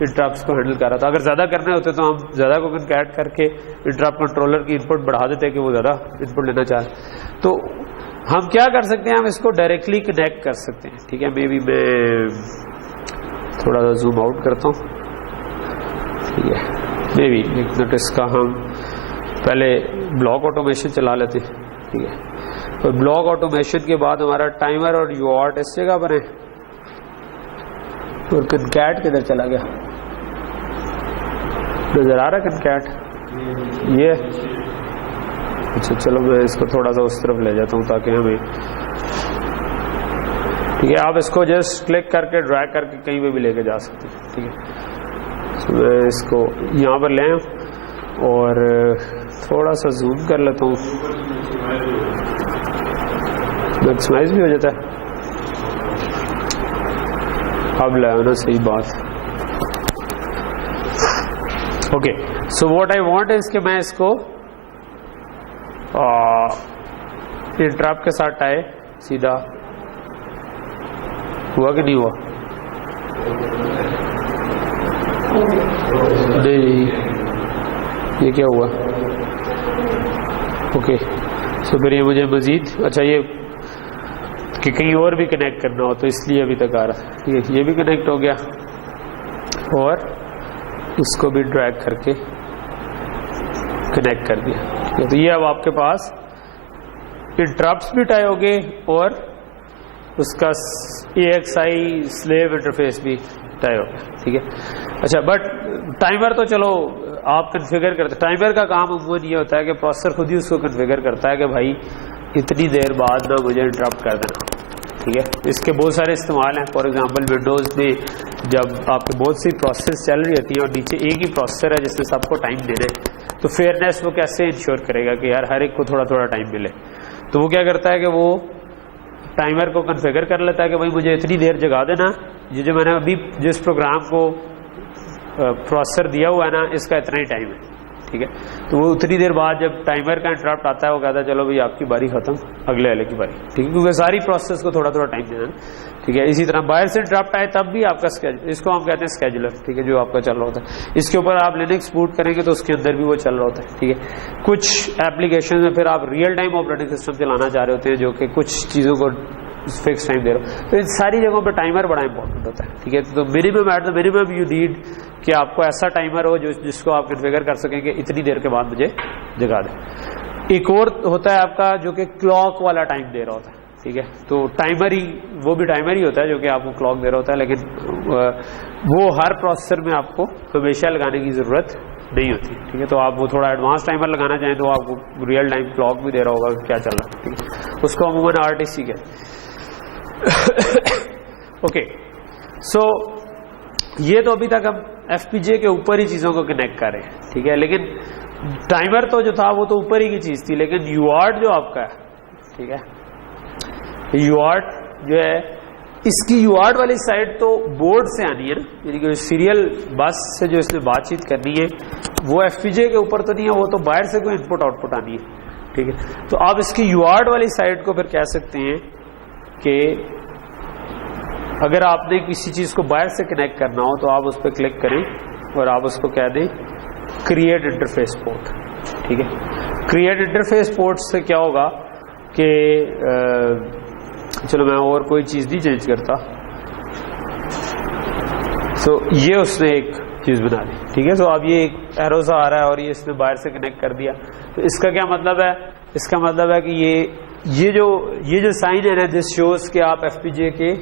انٹرپٹس کو ہینڈل کر رہا تھا. اگر زیادہ کرنے ہوتے تو ہم زیادہ کو کنکیٹ کر کے انٹرپٹ کنٹرولر کی انپٹ بڑھا دیتے کہ وہ زیادہ انپٹ لینا چاہے. تو ہم کیا کر سکتے ہیں, ہم اس کو ڈائریکٹلی کنیکٹ کر سکتے ہیں. ٹھیک ہے, مے بی میں تھوڑا سا زوم آؤٹ کرتا ہوں. ٹھیک ہے, مے بی ایک منٹ اس کا ہم پہلے بلاک آٹومیشن چلا لیتے. ٹھیک ہے, اور بلاک آٹومیشن کے بعد ہمارا ٹائمر اور یو آرٹ اس جگہ پر ہے, اور کنکیٹ کدھر چلا گیا, نظر آ رہا ہے کنکیٹ یہ. اچھا چلو میں اس کو تھوڑا سا اس طرف لے جاتا ہوں تاکہ ہمیں, ٹھیک ہے, آپ اس کو جسٹ کلک کر کے ڈریگ کر کے کہیں پہ بھی لے کے جا سکتے ہیں. ٹھیک ہے, میں اس کو یہاں پر لیں اور تھوڑا سا زوم کر لیتا ہوں, میکسیمائز بھی ہو جاتا ہے. اب لایا نا صحیح بات. Okay, so what I want is کہ میں اس کو انٹرپٹ کے ساتھ ٹائے سیدھا. ہوا کہ نہیں ہوا؟ نہیں, یہ کیا ہوا؟ اوکے, سو پھر یہ مجھے مزید, اچھا یہ کہ کہیں اور بھی کنیکٹ کرنا ہو، تو اس لیے ابھی تک آ رہا ہے. ٹھیک ہے، یہ بھی کنیکٹ ہو گیا اور اس کو بھی ڈریگ کر کے کنیکٹ کر دیا. ٹھیک ہے، تو یہ اب آپ کے پاس انٹرپٹس بھی ٹائی ہو گئے اور اس کا AXI سلیو انٹرفیس بھی ٹائی ہو گیا. ٹھیک ہے، اچھا بٹ ٹائمر تو چلو آپ کنفیگر کرتے. ٹائمر کا کام عموماً یہ ہوتا ہے کہ پروسیسر خود ہی اس کو کنفیگر کرتا ہے کہ بھائی اتنی دیر بعد نہ مجھے انٹرپٹ کر دینا. ٹھیک ہے، اس کے بہت سارے استعمال ہیں. فار ایگزامپل ونڈوز میں جب آپ کے بہت سی پروسیس چل رہی ہوتی ہیں اور نیچے ایک ہی پروسیسر ہے جس میں سب کو ٹائم دینا ہے، تو فیئرنیس وہ کیسے انشور کرے گا کہ یار ہر ایک کو تھوڑا تھوڑا ٹائم ملے. تو وہ کیا کرتا ہے کہ وہ ٹائمر کو کنفیگر کر لیتا ہے کہ بھائی مجھے اتنی دیر جگا دینا، یہ جو میں نے ابھی جس پروگرام کو پروسیسر دیا ہوا ہے نا اس کا اتنا ہی ٹائم ہے. ٹھیک ہے، تو وہ اتنی دیر بعد جب ٹائمر کا انٹرپٹ آتا ہے وہ کہتا ہے چلو بھائی آپ کی باری ختم، اگلے والے کی باری. ٹھیک ہے، کیونکہ ساری پروسیس کو تھوڑا تھوڑا ٹائم دینا. ٹھیک ہے، اسی طرح باہر سے انٹرپٹ آئے تب بھی آپ کا اس کو ہم کہتے ہیں اسکیجولر. ٹھیک ہے، جو آپ کا چل رہا ہوتا ہے اس کے اوپر آپ لینکس بوٹ کریں گے تو اس کے اندر بھی وہ چل رہا ہوتا ہے. ٹھیک ہے، کچھ ایپلیکیشن میں پھر آپ ریئل ٹائم آپریٹنگ سسٹم چلانا چاہ رہے ہوتے ہیں جو کہ کچھ چیزوں کو فکس ٹائم دے رہا ہو، تو ان ساری جگہوں پہ ٹائمر بڑا امپورٹنٹ ہوتا ہے. ٹھیک ہے، تو minimum at the minimum you need کہ آپ کو ایسا ٹائمر ہو جس کو آپ کنفیگر کر سکیں کہ اتنی دیر کے بعد مجھے جگا دیں. ایک اور ہوتا ہے آپ کا جو کہ کلاک والا ٹائم دے رہا ہوتا ہے. ٹھیک ہے، تو ٹائمر ہی وہ بھی ٹائمر ہی ہوتا ہے جو کہ آپ کو کلاک دے رہا ہوتا ہے، لیکن وہ ہر پروسیسر میں آپ کو ہمیشہ لگانے کی ضرورت نہیں ہوتی. ٹھیک ہے، تو آپ وہ تھوڑا ایڈوانس ٹائمر لگانا چاہیں تو آپ کو ریئل ٹائم کلاک بھی دے رہا ہوگا کہ کیا چل رہا ہے. ٹھیک ہے، اس کو عموماً RTC کہتے ہیں. اوکے، سو یہ تو ابھی تک ہم FPGA کے اوپر ہی چیزوں کو کنیکٹ کر رہے ہیں. ٹھیک ہے، لیکن ٹائمر تو جو تھا وہ تو اوپر ہی کی چیز تھی، لیکن UART جو آپ کا ہے، ٹھیک ہے، UART جو ہے اس کی UART والی سائڈ تو بورڈ سے آنی ہے نا، یعنی کہ سیریل بس سے جو اس نے بات چیت کرنی ہے وہ FPGA کے اوپر تو نہیں ہے، وہ تو باہر سے کوئی انپٹ آؤٹ پٹ آنی ہے. ٹھیک ہے، تو آپ اس کی UART والی سائڈ کو پھر کہہ سکتے ہیں کہ اگر آپ نے کسی چیز کو باہر سے کنیکٹ کرنا ہو تو آپ اس پہ کلک کریں اور آپ اس کو کہہ دیں کریٹ انٹرفیس پورٹ. ٹھیک ہے، کریٹ انٹرفیس پورٹ سے کیا ہوگا کہ چلو میں اور کوئی چیز نہیں چینج کرتا. سو یہ اس نے ایک چیز بنا دی. ٹھیک ہے، سو اب یہ ایک ایرو سا آ رہا ہے اور یہ اس نے باہر سے کنیکٹ کر دیا. تو اس کا کیا مطلب ہے؟ اس کا مطلب ہے کہ یہ جو سائن ہے نا دس شوز کہ آپ FPGA کے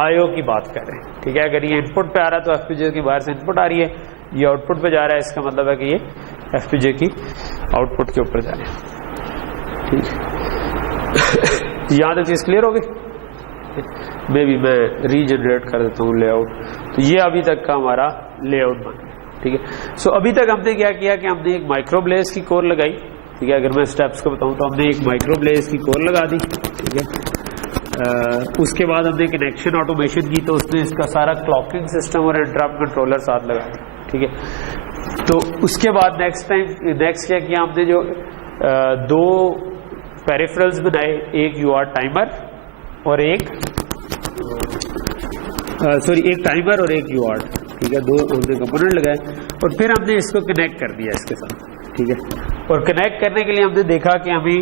IO کی بات کر رہے ہیں. ٹھیک ہے، اگر یہ انپٹ پہ آ رہا ہے تو FPGA کی باہر سے انپٹ آ رہی ہے، یہ آؤٹ پٹ پہ جا رہا ہے، اس کا مطلب ہے کہ یہ FPGA کی آؤٹ پٹ کے اوپر جا رہے ہیں. ٹھیک ہے، یہاں تک چیز کلیئر ہوگی؟ میں بھی میں ری جنریٹ کر دیتا ہوں لے آؤٹ. تو یہ ابھی تک کا ہمارا لے آؤٹ بن گیا. ٹھیک ہے، سو ابھی تک ہم نے کیا کیا کہ ہم نے ایک مائکرو بلیز کی کور لگائی. ٹھیک ہے، اگر میں اسٹیپس کو بتاؤں تو ہم نے ایک مائکرو بلیز کی کور لگا دی. ٹھیک ہے، اس کے بعد ہم نے کنیکشن آٹومیشن کی تو اس نے اس کا سارا کلاکنگ سسٹم اور انٹرپٹ کنٹرولر ساتھ لگا دیا. ٹھیک ہے، تو اس کے بعد نیکسٹ کیا کیا ہم نے جو دو پیریفرلز بنائے، ایک UART ٹائمر اور ایک ٹائمر اور ایک UART. ٹھیک ہے، دو ہم نے کمپوننٹ لگائے اور پھر ہم نے اس کو کنیکٹ کر دیا اس کے ساتھ. ٹھیک ہے، اور کنیکٹ کرنے کے لیے ہم نے دیکھا کہ ہمیں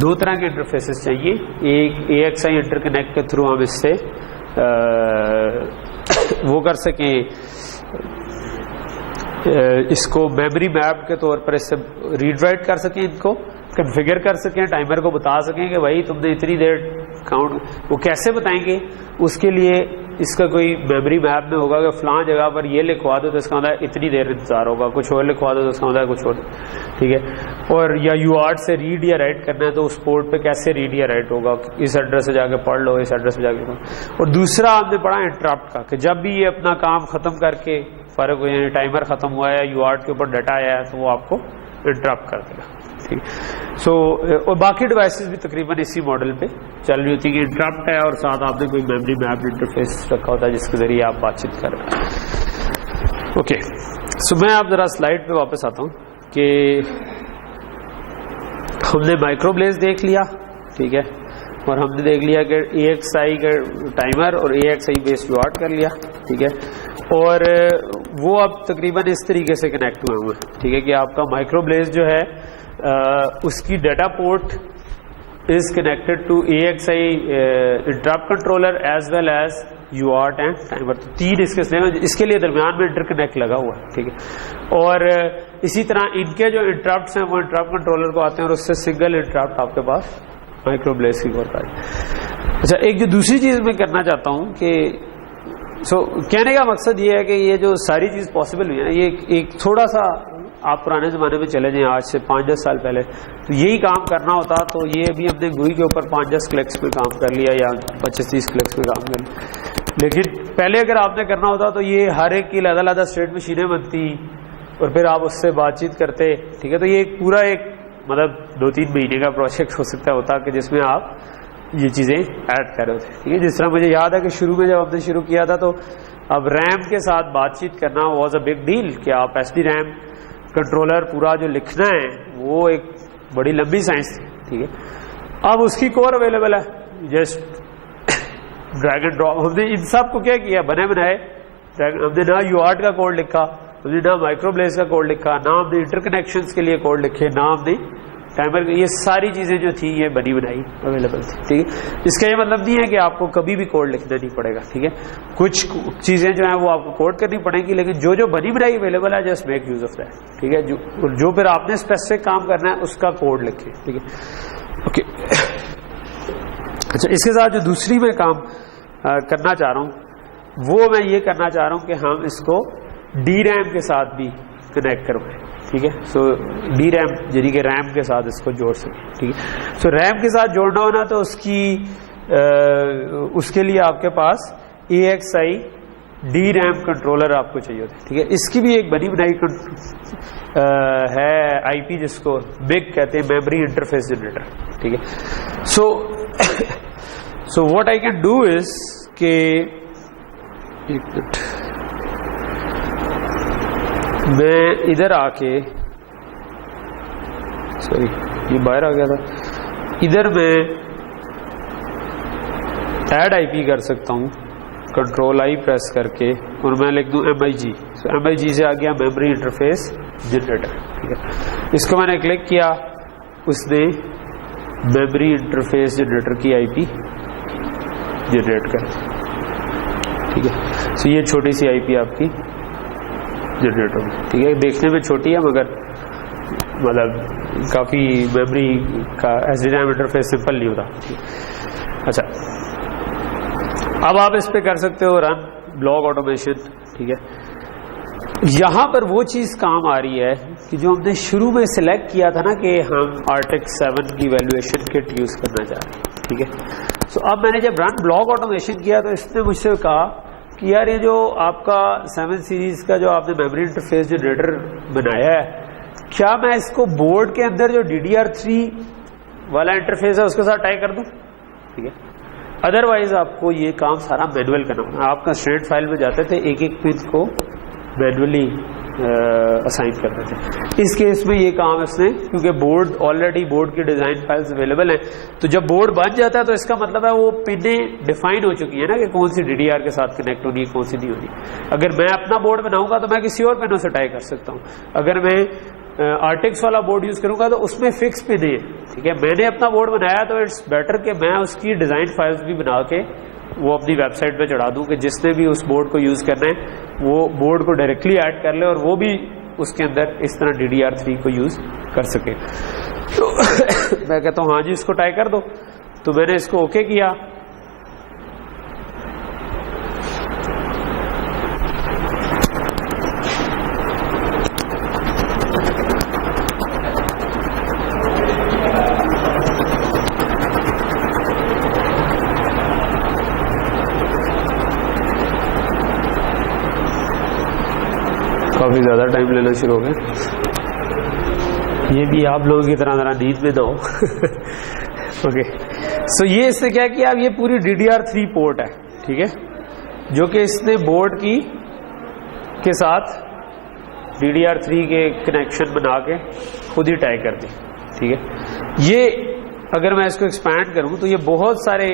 دو طرح کے انٹرفیسز چاہیے. ایک AXI انٹرکنیکٹ کے تھرو ہم اس سے وہ کر سکیں، اس کو میموری میپ کے طور پر اس سے ریڈ رائٹ کر سکیں، ان کو کنفیگر کر سکیں، ٹائمر کو بتا سکیں کہ بھائی تم نے اتنی دیر کاؤنٹ. وہ کیسے بتائیں گے؟ اس کے لیے اس کا کوئی میموری میپ میں ہوگا کہ فلاں جگہ پر یہ لکھوا دو تو اس کا مطلب اتنی دیر انتظار ہوگا، کچھ اور لکھوا دو تو اس کا مطلب کچھ اور. ٹھیک ہے، اور یا UART سے ریڈ یا رائٹ کرنا ہے تو اس پورٹ پہ کیسے ریڈ یا رائٹ ہوگا، اس ایڈریس سے جا کے پڑھ لو، اس ایڈریس پہ جا کے پڑھ. اور دوسرا ہم نے پڑھا انٹرپٹ کا کہ جب بھی یہ اپنا کام ختم کر کے فرق ہو، یعنی ٹائمر ختم ہوا ہے یا UART کے اوپر ڈیٹا آیا ہے تو وہ آپ کو انٹرپٹ کر دے گا. ٹھیک، سو اور باقی ڈیوائسز بھی تقریباً اسی ماڈل پہ چل رہی ہوتی ہے کہ انٹرپٹ ہے اور ساتھ آپ نے کوئی میموری میپ انٹرفیس رکھا ہوتا ہے جس کے ذریعے آپ بات چیت کر رہے ہیں. اوکے، سو میں آپ ذرا سلائڈ پہ واپس آتا ہوں کہ ہم نے مائکرو بلیز دیکھ لیا. ٹھیک ہے، اور ہم نے دیکھ لیا کہ AXI کا ٹائمر اور AXI بیس UART کر لیا. ٹھیک ہے، اور وہ اب تقریباً اس طریقے سے کنیکٹ ہوئے ہیں. ٹھیک ہے، کہ آپ کا مائکرو بلیز جو ہے اس کی data port is connected to AXI interrupt controller as well as UART and timer. تو تین اس کے لیے درمیان میں انٹرکنیکٹ لگا ہوا ہے, ٹھیک ہے. اور اسی طرح ان کے جو انٹرپٹس ہیں وہ انٹرپٹ کنٹرولر کو آتے ہیں اور اس سے سنگل انٹرپٹ آپ کے پاس مائکرو بلیس کی کور کا. اچھا, ایک جو دوسری چیز میں کرنا چاہتا ہوں کہ کہنے کا مقصد یہ ہے کہ یہ جو ساری چیز پاسبل ہوئی ہے نا, یہ ایک تھوڑا سا آپ پرانے زمانے میں چلے جائیں, آج سے 5-10 سال پہلے تو یہی کام کرنا ہوتا تو یہ ابھی ہم نے گوئی کے اوپر 5-10 کلکس پہ کام کر لیا یا 25-30 کلکس پہ کام کر لیا. لیکن پہلے اگر آپ نے کرنا ہوتا تو یہ ہر ایک کی علیحدہ علیحدہ اسٹیٹ مشینیں بنتی اور پھر آپ اس سے بات چیت کرتے, ٹھیک ہے. تو یہ ایک پورا ایک مطلب 2-3 مہینے کا پروجیکٹ ہو سکتا ہوتا کہ جس میں آپ یہ چیزیں ایڈ کر رہے تھے, ٹھیک ہے. جس طرح مجھے یاد ہے کہ شروع میں جب ہم نے شروع کیا تھا تو اب ریم کے ساتھ بات چیت کرنا واز اے بگ ڈیل, کہ آپ ایس ڈی ریم کنٹرولر پورا جو لکھنا ہے وہ ایک بڑی لمبی سائنس تھی, ٹھیک ہے. اب اس کی کور اویلیبل ہے, جسٹ ڈریگ اینڈ ڈراپ. ہم نے ان سب کو کیا کیا, بنے بنائے. ہم نے نہ یو آرٹ کا کوڈ لکھا, ہم نے نہ مائکرو بلیس کا کوڈ لکھا, نہ ہم نے انٹر کنیکشنز کے لیے کوڈ لکھے, نہ ہم نے ٹائمر. یہ ساری چیزیں جو تھیں یہ بنی بنائی اویلیبل تھی, ٹھیک ہے. اس کا یہ مطلب نہیں ہے کہ آپ کو کبھی بھی کوڈ لکھنا نہیں پڑے گا, ٹھیک ہے. کچھ چیزیں جو ہیں وہ آپ کو کوڈ کرنی پڑیں گی, لیکن جو بنی بنائی اویلیبل ہے just make use of that, ٹھیک ہے. جو پھر آپ نے اسپیسیفک کام کرنا ہے اس کا کوڈ لکھیں, ٹھیک ہے. اوکے. اچھا, اس کے ساتھ جو دوسری میں کام کرنا چاہ رہا ہوں وہ میں یہ کرنا چاہ رہا ہوں کہ ہم اس کو ڈی ریم کے ساتھ بھی کنیکٹ کروائیں, ٹھیک ہے. سو ڈی ریم یعنی کہ ریم کے ساتھ اس کو جوڑ سکیں, ٹھیک ہے. سو ریم کے ساتھ جوڑنا ہونا تو اس کے لیے آپ کے پاس AXI ڈی ریم کنٹرولر آپ کو چاہیے ہوتا ہے, ٹھیک ہے. اس کی بھی ایک بنی بنائی ہے آئی پی جس کو بگ کہتے ہیں, میموری انٹرفیس جنریٹر, ٹھیک ہے. So what I can do is کہ ایک منٹ میں ادھر آ کے, سوری یہ باہر آ گیا تھا, ادھر میں ایڈ آئی پی کر سکتا ہوں, کنٹرول آئی پریس کر کے, اور میں لکھ دوں MIG. MIG سے آ گیا میموری انٹرفیس جنریٹر, ٹھیک ہے. اس کو میں نے کلک کیا, اس نے میموری انٹرفیس جنریٹر کی آئی پی جنریٹ کر, ٹھیک ہے. سو یہ چھوٹی سی آئی پی آپ کی جنریٹ ہوگی, ٹھیک ہے. دیکھنے میں چھوٹی ہے مگر مطلب کافی میموری کا S D RAM interface simple نہیں ہوتا. اچھا, اب آپ اس پہ کر سکتے ہو رن بلاگ آٹومیشن, ٹھیک ہے. یہاں پر وہ چیز کام آ رہی ہے کہ جو ہم نے شروع میں سلیکٹ کیا تھا نا کہ ہم RTX 7 کی ویلیویشن کٹ یوز کرنا چاہ رہے ہیں, ٹھیک ہے. سو اب میں نے جب رن بلاگ آٹومیشن کیا تو اس نے مجھ سے کہا کہ یار یہ جو آپ کا 7 سیریز کا جو آپ نے میموری انٹرفیس جنریٹر بنایا ہے, کیا میں اس کو بورڈ کے اندر جو DDR3 والا انٹرفیس ہے اس کے ساتھ ٹائی کر دوں, ٹھیک ہے. ادروائز آپ کو یہ کام سارا مینول کرنا ہوگا. آپ کا اسٹینڈرڈ فائل میں جاتے تھے, ایک ایک پن کو مینولی اسائن کرتے تھے. اس کیس میں یہ کام اس نے, کیونکہ بورڈ آلریڈی بورڈ کی ڈیزائن فائلز اویلیبل ہیں, تو جب بورڈ بن جاتا ہے تو اس کا مطلب ہے وہ پنیں ڈیفائن ہو چکی ہیں نا کہ کون سی DDR کے ساتھ کنیکٹ ہونی ہے, کون سی نہیں ہونی. اگر میں اپنا بورڈ بناؤں گا تو میں کسی اور پنوں سے ٹائی کر سکتا ہوں. اگر میں RTX والا بورڈ یوز کروں گا تو اس میں فکس پن ہے, ٹھیک ہے. میں نے اپنا بورڈ بنایا تو اٹس بیٹر کہ میں اس کی ڈیزائن فائلز بھی بنا کے وہ اپنی ویب سائٹ پہ چڑھا دوں کہ جس نے بھی اس بورڈ کو یوز کرنا ہے وہ بورڈ کو ڈائریکٹلی ایڈ کر لے اور وہ بھی اس کے اندر اس طرح DDR3 کو یوز کر سکے. تو میں کہتا ہوں ہاں جی اس کو ٹائی کر دو, تو میں نے اس کو اوکے کیا. کافی زیادہ ٹائم لینا شروع ہو گیا. یہ بھی آپ لوگوں کی طرح ذرا نیند میں نہ ہو. اوکے, سو یہ اس نے کیا کیا, اب یہ پوری DDR3 پورٹ ہے, ٹھیک ہے, جو کہ اس نے بورڈ کی کے ساتھ DDR3 کے کنیکشن بنا کے خود ہی ٹائی کر دی, ٹھیک ہے. یہ اگر میں اس کو ایکسپینڈ کروں تو یہ بہت سارے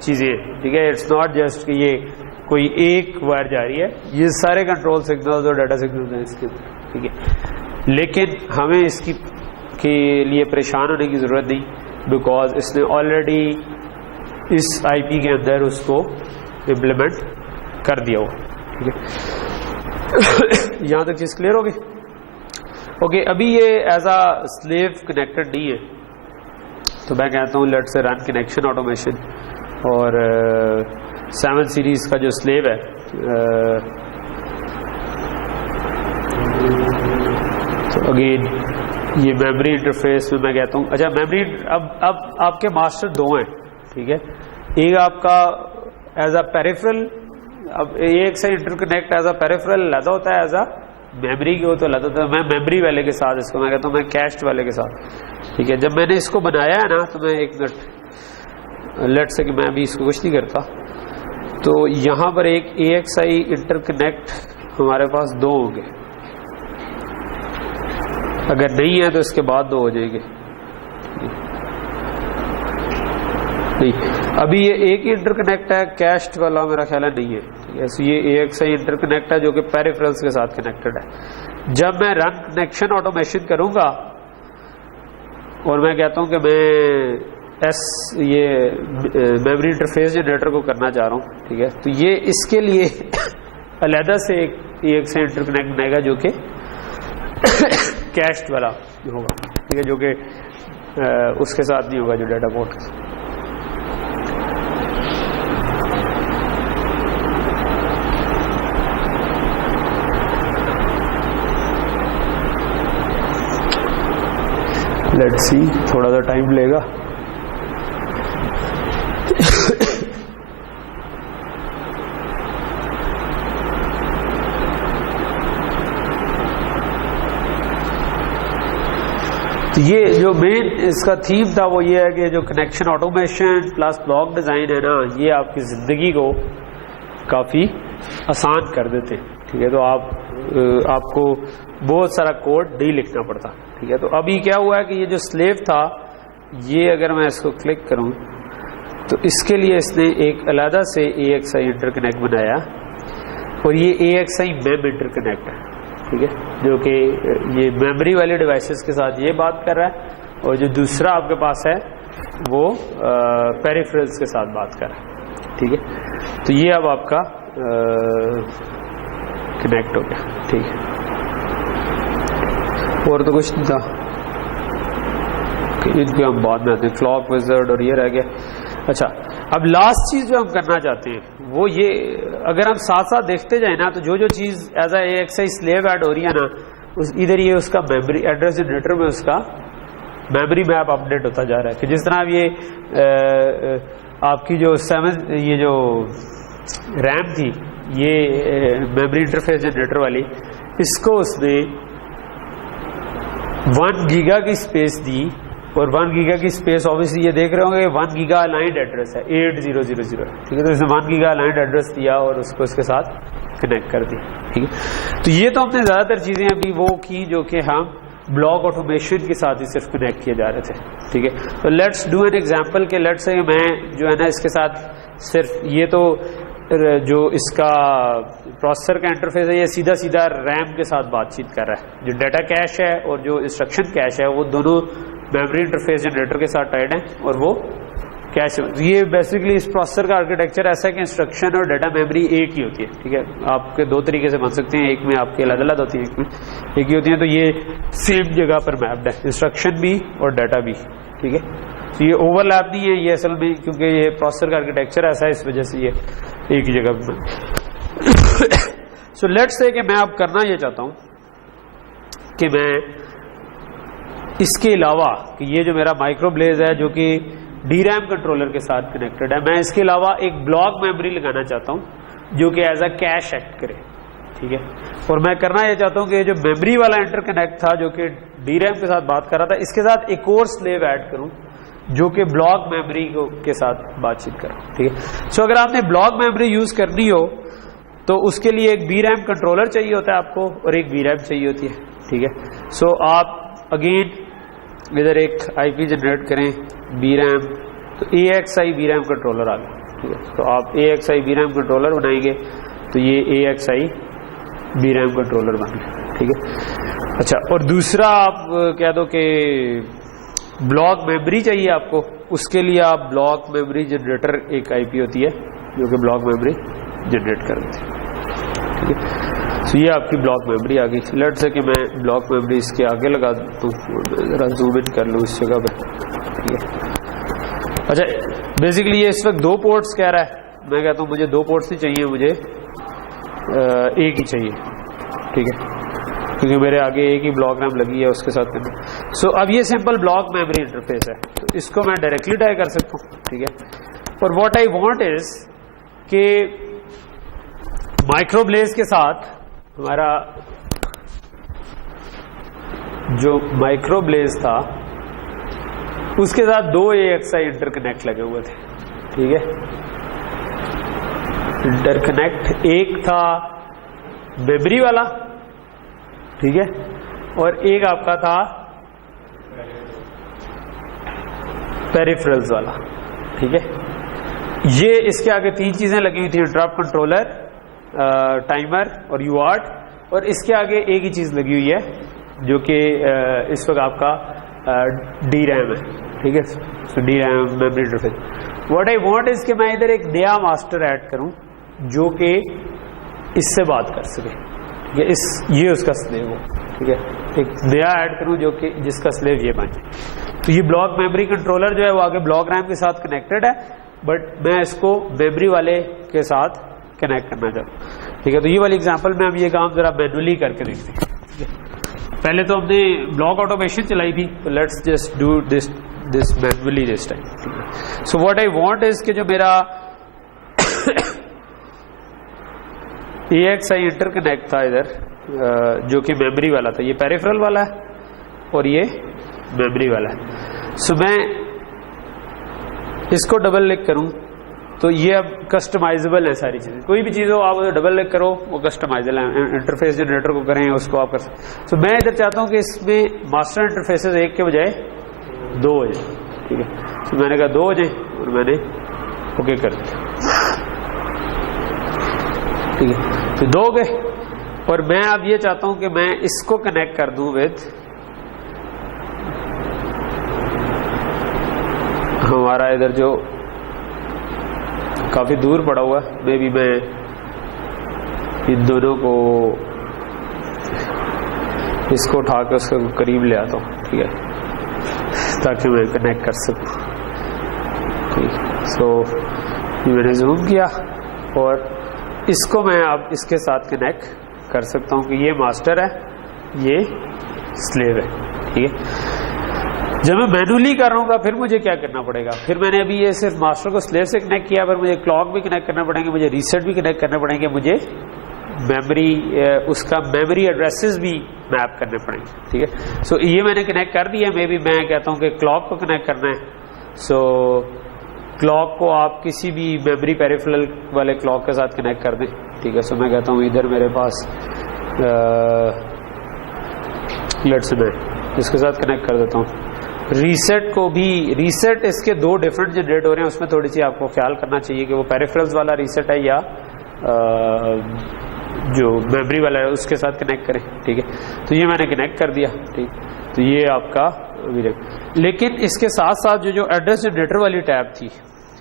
چیزیں ہیں, ٹھیک ہے. اٹس ناٹ جسٹ کہ یہ کوئی ایک وائر جا رہی ہے, یہ سارے کنٹرول سگنلز اور ڈیٹا سگنلز ہیں اس کے اندر, ٹھیک ہے. لیکن ہمیں اس کے لیے پریشان ہونے کی ضرورت نہیں. بیکاز اس نے آلریڈی اس آئی پی کے اندر اس کو امپلیمنٹ کر دیا ہو. ٹھیک ہے, یہاں تک چیز کلیئر ہوگی؟ اوکے, ابھی یہ ایز اے سلیو کنیکٹڈ نہیں ہے, تو میں کہتا ہوں لیٹ سے رن کنیکشن آٹومیشن, اور 7 سیریز کا جو سلیو ہے تو اگین یہ میموری انٹرفیس میں کہتا ہوں, اچھا میموری اب آپ کے ماسٹر دو ہیں. ٹھیک ہے, ایک آپ کا ایز اے پیریفرل, اب ایک سے انٹرکنیکٹ ایز اے پیریفرل علیحدہ ہوتا ہے, ایز اے میموری کی ہو تو علیحدہ ہوتا ہے. میں میموری والے کے ساتھ اس کو میں کہتا ہوں, میں کیشڈ والے کے ساتھ. ٹھیک ہے, جب میں نے اس کو بنایا ہے نا تو میں ایک منٹ لیٹ سے کہ میں ابھی اس کو کچھ نہیں کرتا, تو یہاں پر ایک AXI انٹرکنیکٹ ہمارے پاس دو ہوں گے, اگر نہیں ہے تو اس کے بعد دو ہو جائیں گے. نہیں, ابھی یہ ایک انٹرکنیکٹ ہے, کیشڈ والا میرا خیال ہے نہیں ہے. یہ AXI انٹرکنیکٹ ہے جو کہ پیریفرلس کے ساتھ کنیکٹڈ ہے. جب میں رن کنیکشن آٹومیشن کروں گا اور میں کہتا ہوں کہ میں یہ میموری انٹرفیس جنریٹر کو کرنا چاہ رہا ہوں, ٹھیک ہے, تو یہ اس کے لیے علیحدہ سے ایک AXI انٹرکنیکٹ بنائے گا جو کہ کیشڈ والا ہوگا. ٹھیک ہے, جو کہ اس کے ساتھ نہیں ہوگا جو ڈیٹا پورٹ. لیٹس سی, تھوڑا سا ٹائم لے گا. تو یہ جو مین اس کا تھیم تھا وہ یہ ہے کہ جو connection automation plus block design ہے نا, یہ آپ کی زندگی کو کافی آسان کر دیتے. ٹھیک ہے, تو آپ کو بہت سارا کوڈ نہیں لکھنا پڑتا. ٹھیک ہے, تو ابھی کیا ہوا ہے کہ یہ جو سلیو تھا, یہ اگر میں اس کو کلک کروں تو اس کے لیے اس نے ایک علیحدہ سے AXI انٹرکنیکٹ بنایا, اور یہ AXI میم انٹرکنیکٹ ہے. ٹھیک ہے, جو کہ یہ میموری والے ڈیوائسز کے ساتھ یہ بات کر رہا ہے, اور جو دوسرا آپ کے پاس ہے وہ پیریفرلس کے ساتھ بات کر رہا ہے. ٹھیک ہے, تو یہ اب آپ کا کنیکٹ ہو گیا. ٹھیک ہے, اور تو کچھ نہیں تھا, ان پہ ہم بعد میں آتے ہیں. کلاک وزرڈ اور یہ رہ گیا. اچھا, اب لاسٹ چیز جو ہم کرنا چاہتے ہیں وہ یہ, اگر ہم ساتھ ساتھ دیکھتے جائیں نا, تو جو چیز as a AXI slave add ہو رہی ہے نا, ادھر یہ اس کا میموری ایڈریس جنریٹر میں اس کا میموری میپ اپڈیٹ ہوتا جا رہا ہے. کہ جس طرح اب یہ آپ کی جو یہ جو ریم تھی, یہ میموری انٹرفیس جنریٹر والی, اس کو اس نے 1 گیگا کی اسپیس دی, اور 1 گیگا کی اسپیس آبویسلی یہ دیکھ رہے ہوں گے 1 گیگا الائنڈ ایڈریس ہے 8000. ٹھیک ہے, تو اس نے 1 گیگا الائنڈ ایڈریس دیا اور اس کو اس کے ساتھ کنیکٹ کر دی. ٹھیک ہے, تو یہ تو ہم نے زیادہ تر چیزیں ابھی وہ کی جو کہ ہم بلاک آٹومیشن کے ساتھ ہی صرف کنیکٹ کیے جا رہے تھے. ٹھیک ہے, تو لیٹس ڈو این ایگزامپل کہ لیٹس سے میں جو ہے نا اس کے ساتھ صرف یہ تو جو اس کا پروسیسر کا انٹرفیس ہے, یہ سیدھا سیدھا ریم کے ساتھ بات چیت کر رہا ہے. جو ڈیٹا کیش ہے اور جو انسٹرکشن کیش ہے وہ دونوں میموری انٹرفیس جنریٹر کے ساتھ ٹائڈ ہیں, اور وہ کیش. یہ بیسیکلی اس پروسیسر کا آرکیٹیکچر ایسا ہے کہ انسٹرکشن اور ڈیٹا میموری ایک ہی ہوتی ہے. ٹھیک ہے, آپ کے دو طریقے سے بن سکتے ہیں, ایک میں آپ کے الگ ہوتی ہے, ایک میں ایک ہی ہوتی ہیں. تو یہ سیم جگہ پر میپڈ ہے, انسٹرکشن بھی اور ڈیٹا بھی. ٹھیک ہے, تو یہ اوور لیپ نہیں ہے یہ اصل میں, کیونکہ یہ پروسیسر کا آرکیٹیکچر ایسا ہے, اس وجہ سے یہ ایک ہی جگہ پہ. سو لیٹس سے کہ میں اب کرنا یہ چاہتا ہوں کہ میں اس کے علاوہ کہ یہ جو میرا مائکرو بلیز ہے جو کہ ڈی ریم کنٹرولر کے ساتھ کنیکٹڈ ہے, میں اس کے علاوہ ایک بلاک میموری لگانا چاہتا ہوں جو کہ ایز اے کیش ایکٹ کرے. ٹھیک ہے, اور میں کرنا یہ چاہتا ہوں کہ جو میموری والا انٹر کنیکٹ تھا جو کہ ڈی ریم کے ساتھ بات کر رہا تھا, اس کے ساتھ ایک اور سلیو ایڈ کروں جو کہ بلاک میموری کے ساتھ بات چیت کروں. ٹھیک ہے, سو اگر آپ نے بلاک میموری یوز کرنی ہو تو اس کے لیے ایک بی ریم کنٹرولر چاہیے ہوتا ہے آپ کو, اور ایک بی ریم چاہیے ہوتی ہے. ٹھیک ہے, سو آپ اگین ادھر ایک آئی پی جنریٹ کریں بی ریم, تو AXI بی ریم کنٹرولر آ گیا. ٹھیک ہے, تو آپ AXI بی ریم کنٹرولر بنائیں گے تو یہ AXI بی ریم کنٹرولر بن گیا. ٹھیک ہے, اچھا, اور دوسرا آپ کہہ دو کہ بلاک میموری چاہیے آپ کو، اس کے لیے آپ بلاک میموری جنریٹر ایک آئی پی ہوتی ہے جو کہ بلاک میموری جنریٹ کر دیتی ہے. ٹھیک ہے، تو یہ آپ کی بلاک میموری آ گئی. لیٹ سے کہ میں بلاک میموری اس کے آگے لگا دوں، ذرا زوم ان کر لوں اس جگہ پہ. ٹھیک ہے، اچھا بیسیکلی یہ اس وقت 2 پورٹس کہہ رہا ہے، میں کہتا ہوں مجھے 2 پورٹس ہی چاہیے، مجھے ایک ہی چاہیے. ٹھیک ہے، کیونکہ میرے آگے ایک ہی بلاک ریم لگی ہے اس کے ساتھ کرنا. سو اب یہ سمپل بلاک میموری انٹرفیس ہے، تو اس کو میں ڈائریکٹلی ٹائی کر سکتا ہوں. ٹھیک ہے، اور واٹ آئی وانٹ از کہ مائکرو بلیز کے ساتھ ہمارا جو مائکرو بلیز تھا اس کے ساتھ 2 AXI انٹر کنیکٹ لگے ہوئے تھے. ٹھیک ہے، انٹر کنیکٹ ایک تھا میموری والا، ٹھیک ہے، اور ایک آپ کا تھا پیریفرلز والا. ٹھیک ہے، یہ اس کے آگے 3 چیزیں لگی ہوئی تھیں، انٹرپٹ کنٹرولر، ٹائمر اور UART، اور اس کے آگے ایک ہی چیز لگی ہوئی ہے جو کہ اس وقت آپ کا ڈی ریم ہے. ٹھیک ہے، so D RAM memory interface. What I want is کہ میں ادھر ایک نیا ماسٹر ایڈ کروں جو کہ اس سے بات کر سکے، یہ اس کا سلیو ہو. ٹھیک ہے، ایک نیا ایڈ کروں جو کہ جس کا سلیو یہ بن جائے. تو یہ بلاک میموری کنٹرولر جو ہے وہ آگے بلاک ریم کے ساتھ کنیکٹڈ ہے، بٹ میں اس کو میموری والے کے ساتھ کنیکٹ کرنا چاہتا ہوں. ٹھیک ہے، تو یہ والی ایگزامپل میں اب یہ کام ذرا مینولی کر کے دیکھتے ہیں. ٹھیک ہے، پہلے تو ہم نے بلاک آٹومیشن چلائی تھی، تو let's just do this manually this time. So what I want is کہ جو میرا AXI انٹر کنیکٹ تھا ادھر جو کہ میموری والا تھا، یہ پیریفرل والا ہے اور یہ میموری والا ہے. سو میں اس کو ڈبل کلک کروں تو یہ اب کسٹمائزبل ہے ساری چیزیں، کوئی بھی چیز ہو آپ اسے ڈبل کلک کرو وہ کسٹمائزبل ہے. انٹرفیس جنریٹر کو کریں اس کو آپ کر سکتے. سو میں ادھر چاہتا ہوں کہ اس میں ماسٹر انٹرفیسز ایک کے بجائے 2 ہو جائیں. ٹھیک ہے، تو میں نے کہا 2 ہو جائیں اور میں نے اوکے کر دیا. ٹھیک ہے، تو 2 ہو گئے، اور میں اب یہ چاہتا ہوں کہ میں اس کو کنیکٹ کر دوں ود ہمارا ادھر جو کافی دور پڑا ہوا ہے. میں بھی میں ان دونوں کو اس کو اٹھا کے اس کے قریب لے آتا ہوں. ٹھیک ہے، تاکہ میں کنیکٹ کر سکوں. ٹھیک، سو میں نے زوم کیا اور اس کو میں اب اس کے ساتھ کنیکٹ کر سکتا ہوں کہ یہ ماسٹر ہے، یہ سلیو ہے. ٹھیک ہے، جب میں مینولی کر رہا ہوں گا پھر مجھے کیا کرنا پڑے گا. پھر میں نے ابھی یہ صرف ماسٹر کو سلیو سے کنیکٹ کیا، پھر مجھے کلاک بھی کنیکٹ کرنا پڑیں گے، مجھے ریسیٹ بھی کنیکٹ کرنے پڑیں گے، مجھے میموری اس کا میموری ایڈریسز بھی میپ کرنے پڑیں گے. ٹھیک ہے، سو یہ میں نے کنیکٹ کر دیا. میں بھی میں کہتا ہوں کہ کلاک کو کنیکٹ کرنا ہے. سو کلاک کو آپ کسی بھی میموری پیریفرل والے کلاک کے ساتھ کنیکٹ کر دیں. ٹھیک ہے، سو میں کہتا ہوں ادھر میرے پاس لیٹس میں اس کے ساتھ کنیکٹ کر دیتا ہوں. ریسیٹ کو بھی، ریسیٹ اس کے 2 ڈفرینٹ جنریٹ ہو رہے ہیں، اس میں تھوڑی سی آپ کو خیال کرنا چاہیے کہ وہ پیریفرلز والا ریسیٹ ہے یا جو میموری والا ہے اس کے ساتھ کنیکٹ کریں. ٹھیک ہے، تو یہ میں نے کنیکٹ کر دیا. ٹھیک، تو یہ آپ کا لیکن اس کے ساتھ ساتھ جو ایڈریس جنریٹر والی ٹیب تھی،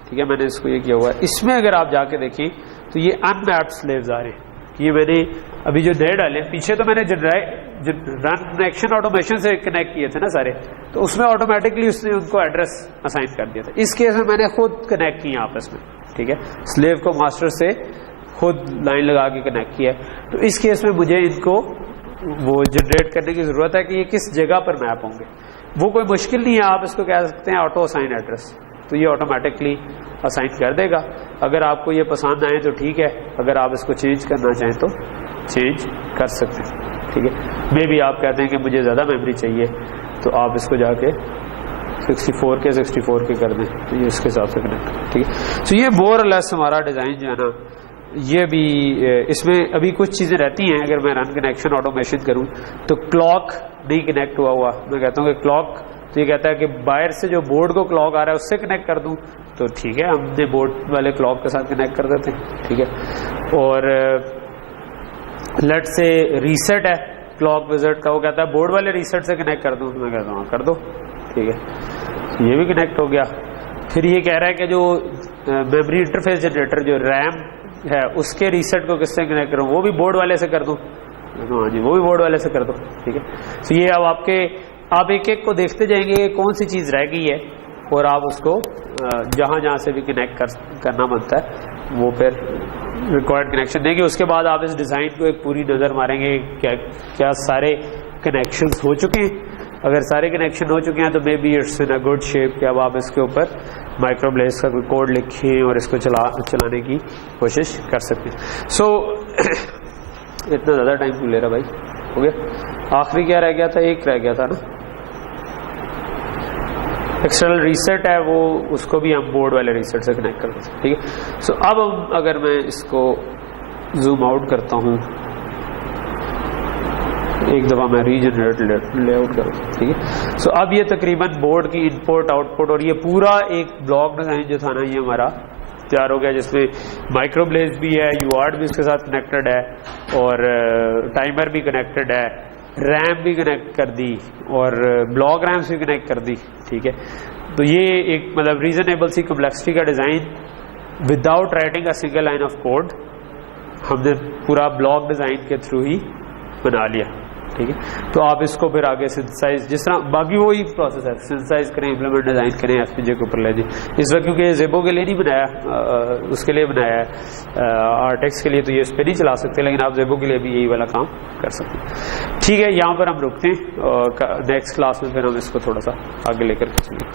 ٹھیک ہے، میں نے اس کو یہ کیا ہوا ہے. اس میں اگر آپ جا کے دیکھیں تو یہ ان میپڈ سلیوز آ رہے ہیں. یہ میں نے ابھی جو نئے ڈالے پیچھے تو میں نے رن کنیکشن آٹومیشن سے کنیکٹ کیے تھے نا سارے، تو اس میں آٹومیٹکلی اس نے ان کو ایڈریس اسائن کر دیا تھا. اس کیس میں میں نے خود کنیکٹ کیا آپس میں. ٹھیک ہے، سلیو کو ماسٹر سے خود لائن لگا کے کنیکٹ کیا. تو اس کیس میں مجھے ان کو وہ جنریٹ کرنے کی ضرورت ہے کہ یہ کس جگہ پر میپ ہوں گے. وہ کوئی مشکل نہیں ہے، آپ اس کو کہہ سکتے ہیں آٹو اسائن ایڈریس، تو یہ آٹومیٹکلی اسائن کر دے گا. اگر آپ کو یہ پسند آئے تو ٹھیک ہے، اگر آپ اس کو چینج کرنا چاہیں تو چینج کر سکتے ہیں. ٹھیک ہے، میں بھی آپ کہتے ہیں کہ مجھے زیادہ میموری چاہیے تو آپ اس کو جا کے 64 کے کر دیں، تو یہ اس کے حساب سے کنیکٹ. ٹھیک ہے، تو یہ مور اور لیس ہمارا ڈیزائن جو ہے نا، یہ بھی اس میں ابھی کچھ چیزیں رہتی ہیں. اگر میں رن کنیکشن آٹومیشن کروں تو کلاک نہیں کنیکٹ ہوا، میں کہتا ہوں کہ کلاک، تو یہ کہتا ہے کہ باہر سے جو بورڈ کو کلاک آ رہا ہے اس سے کنیکٹ کر دوں، تو ٹھیک ہے، ہم نے بورڈ والے کلاک کے ساتھ کنیکٹ کر دیتے ہیں. ٹھیک ہے، اور لیٹ سے ریسیٹ ہے کلاک وزٹ کا، وہ کہتا ہے بورڈ والے ریسیٹ سے کنیکٹ کر دوں، میں کہتا ہوں کر دو. ٹھیک ہے، یہ بھی کنیکٹ ہو گیا. پھر یہ کہہ رہا ہے کہ جو میموری انٹرفیس جنریٹر جو ریم ہے اس کے ریسیٹ کو کس سے کنیکٹ کروں، وہ بھی بورڈ والے سے کر دوں. ہاں جی، وہ بھی بورڈ والے سے کر دو. ٹھیک ہے، تو یہ اب آپ ایک ایک کو دیکھتے جائیں گے کون سی چیز رہ گئی ہے، اور آپ اس کو جہاں سے بھی کنیکٹ کرنا بنتا ہے وہ پھر ریکوائرڈ کنیکشن دیں گے. اس کے بعد آپ اس ڈیزائن کو ایک پوری نظر ماریں گے کیا سارے کنیکشنز ہو چکے ہیں. اگر سارے کنیکشن ہو چکے ہیں تو maybe it's in a good shape کہ اب آپ اس کے اوپر مائکرو بلیز کا کوئی کوڈ لکھیں اور اس کو چلانے کی کوشش کر سکتے ہیں. سو اتنا زیادہ ٹائم کیوں لے رہا بھائی؟ ہو گیا. آخری کیا رہ گیا تھا؟ ایک رہ گیا تھا نا، ایکسٹرنل ریسیٹ ہے، وہ اس کو بھی ہم بورڈ والے ریسیٹ سے کنیکٹ کرتے ہیں. ٹھیک ہے. سو اب اگر میں اس کو زوم آؤٹ کرتا ہوں، ایک دفعہ میں ریجنریٹ لے آؤٹ کروں. ٹھیک ہے. سو اب یہ تقریباً بورڈ کی ان پٹ آؤٹ پٹ اور یہ پورا ایک بلاک ڈیزائن جو تھا نا یہ ہمارا تیار ہو گیا، جس میں مائکرو بلیز بھی ہے، یو آرٹ بھی اس کے ساتھ کنیکٹڈ ہے، اور ٹائمر بھی کنیکٹڈ ہے، ریم بھی کنیکٹ کر دی، اور بلاک ریمس بھی کنیکٹ کر دی. ٹھیک ہے. تو یہ ایک مطلب ریزنیبل سی کمپلیکسٹی کا design without writing a single line of code ہم نے پورا بلاک ڈیزائن کے تھرو ہی بنا لیا. ٹھیک ہے. تو آپ اس کو پھر آگے سنتھسائز، جس طرح باقی وہی پروسیس ہے، سنتھسائز کریں، امپلیمنٹ ڈیزائن کریں، ایف پی جے کے اوپر لے دیں. اس وقت کیونکہ زیبو کے لیے نہیں بنایا، اس کے لیے بنایا ہے آرٹیکس کے لیے، تو یہ اس پہ نہیں چلا سکتے، لیکن آپ زیبو کے لیے بھی یہی والا کام کر سکتے ہیں. ٹھیک ہے، یہاں پر ہم رکتے ہیں، نیکسٹ کلاس میں پھر ہم اس کو تھوڑا سا آگے لے کر چلیں.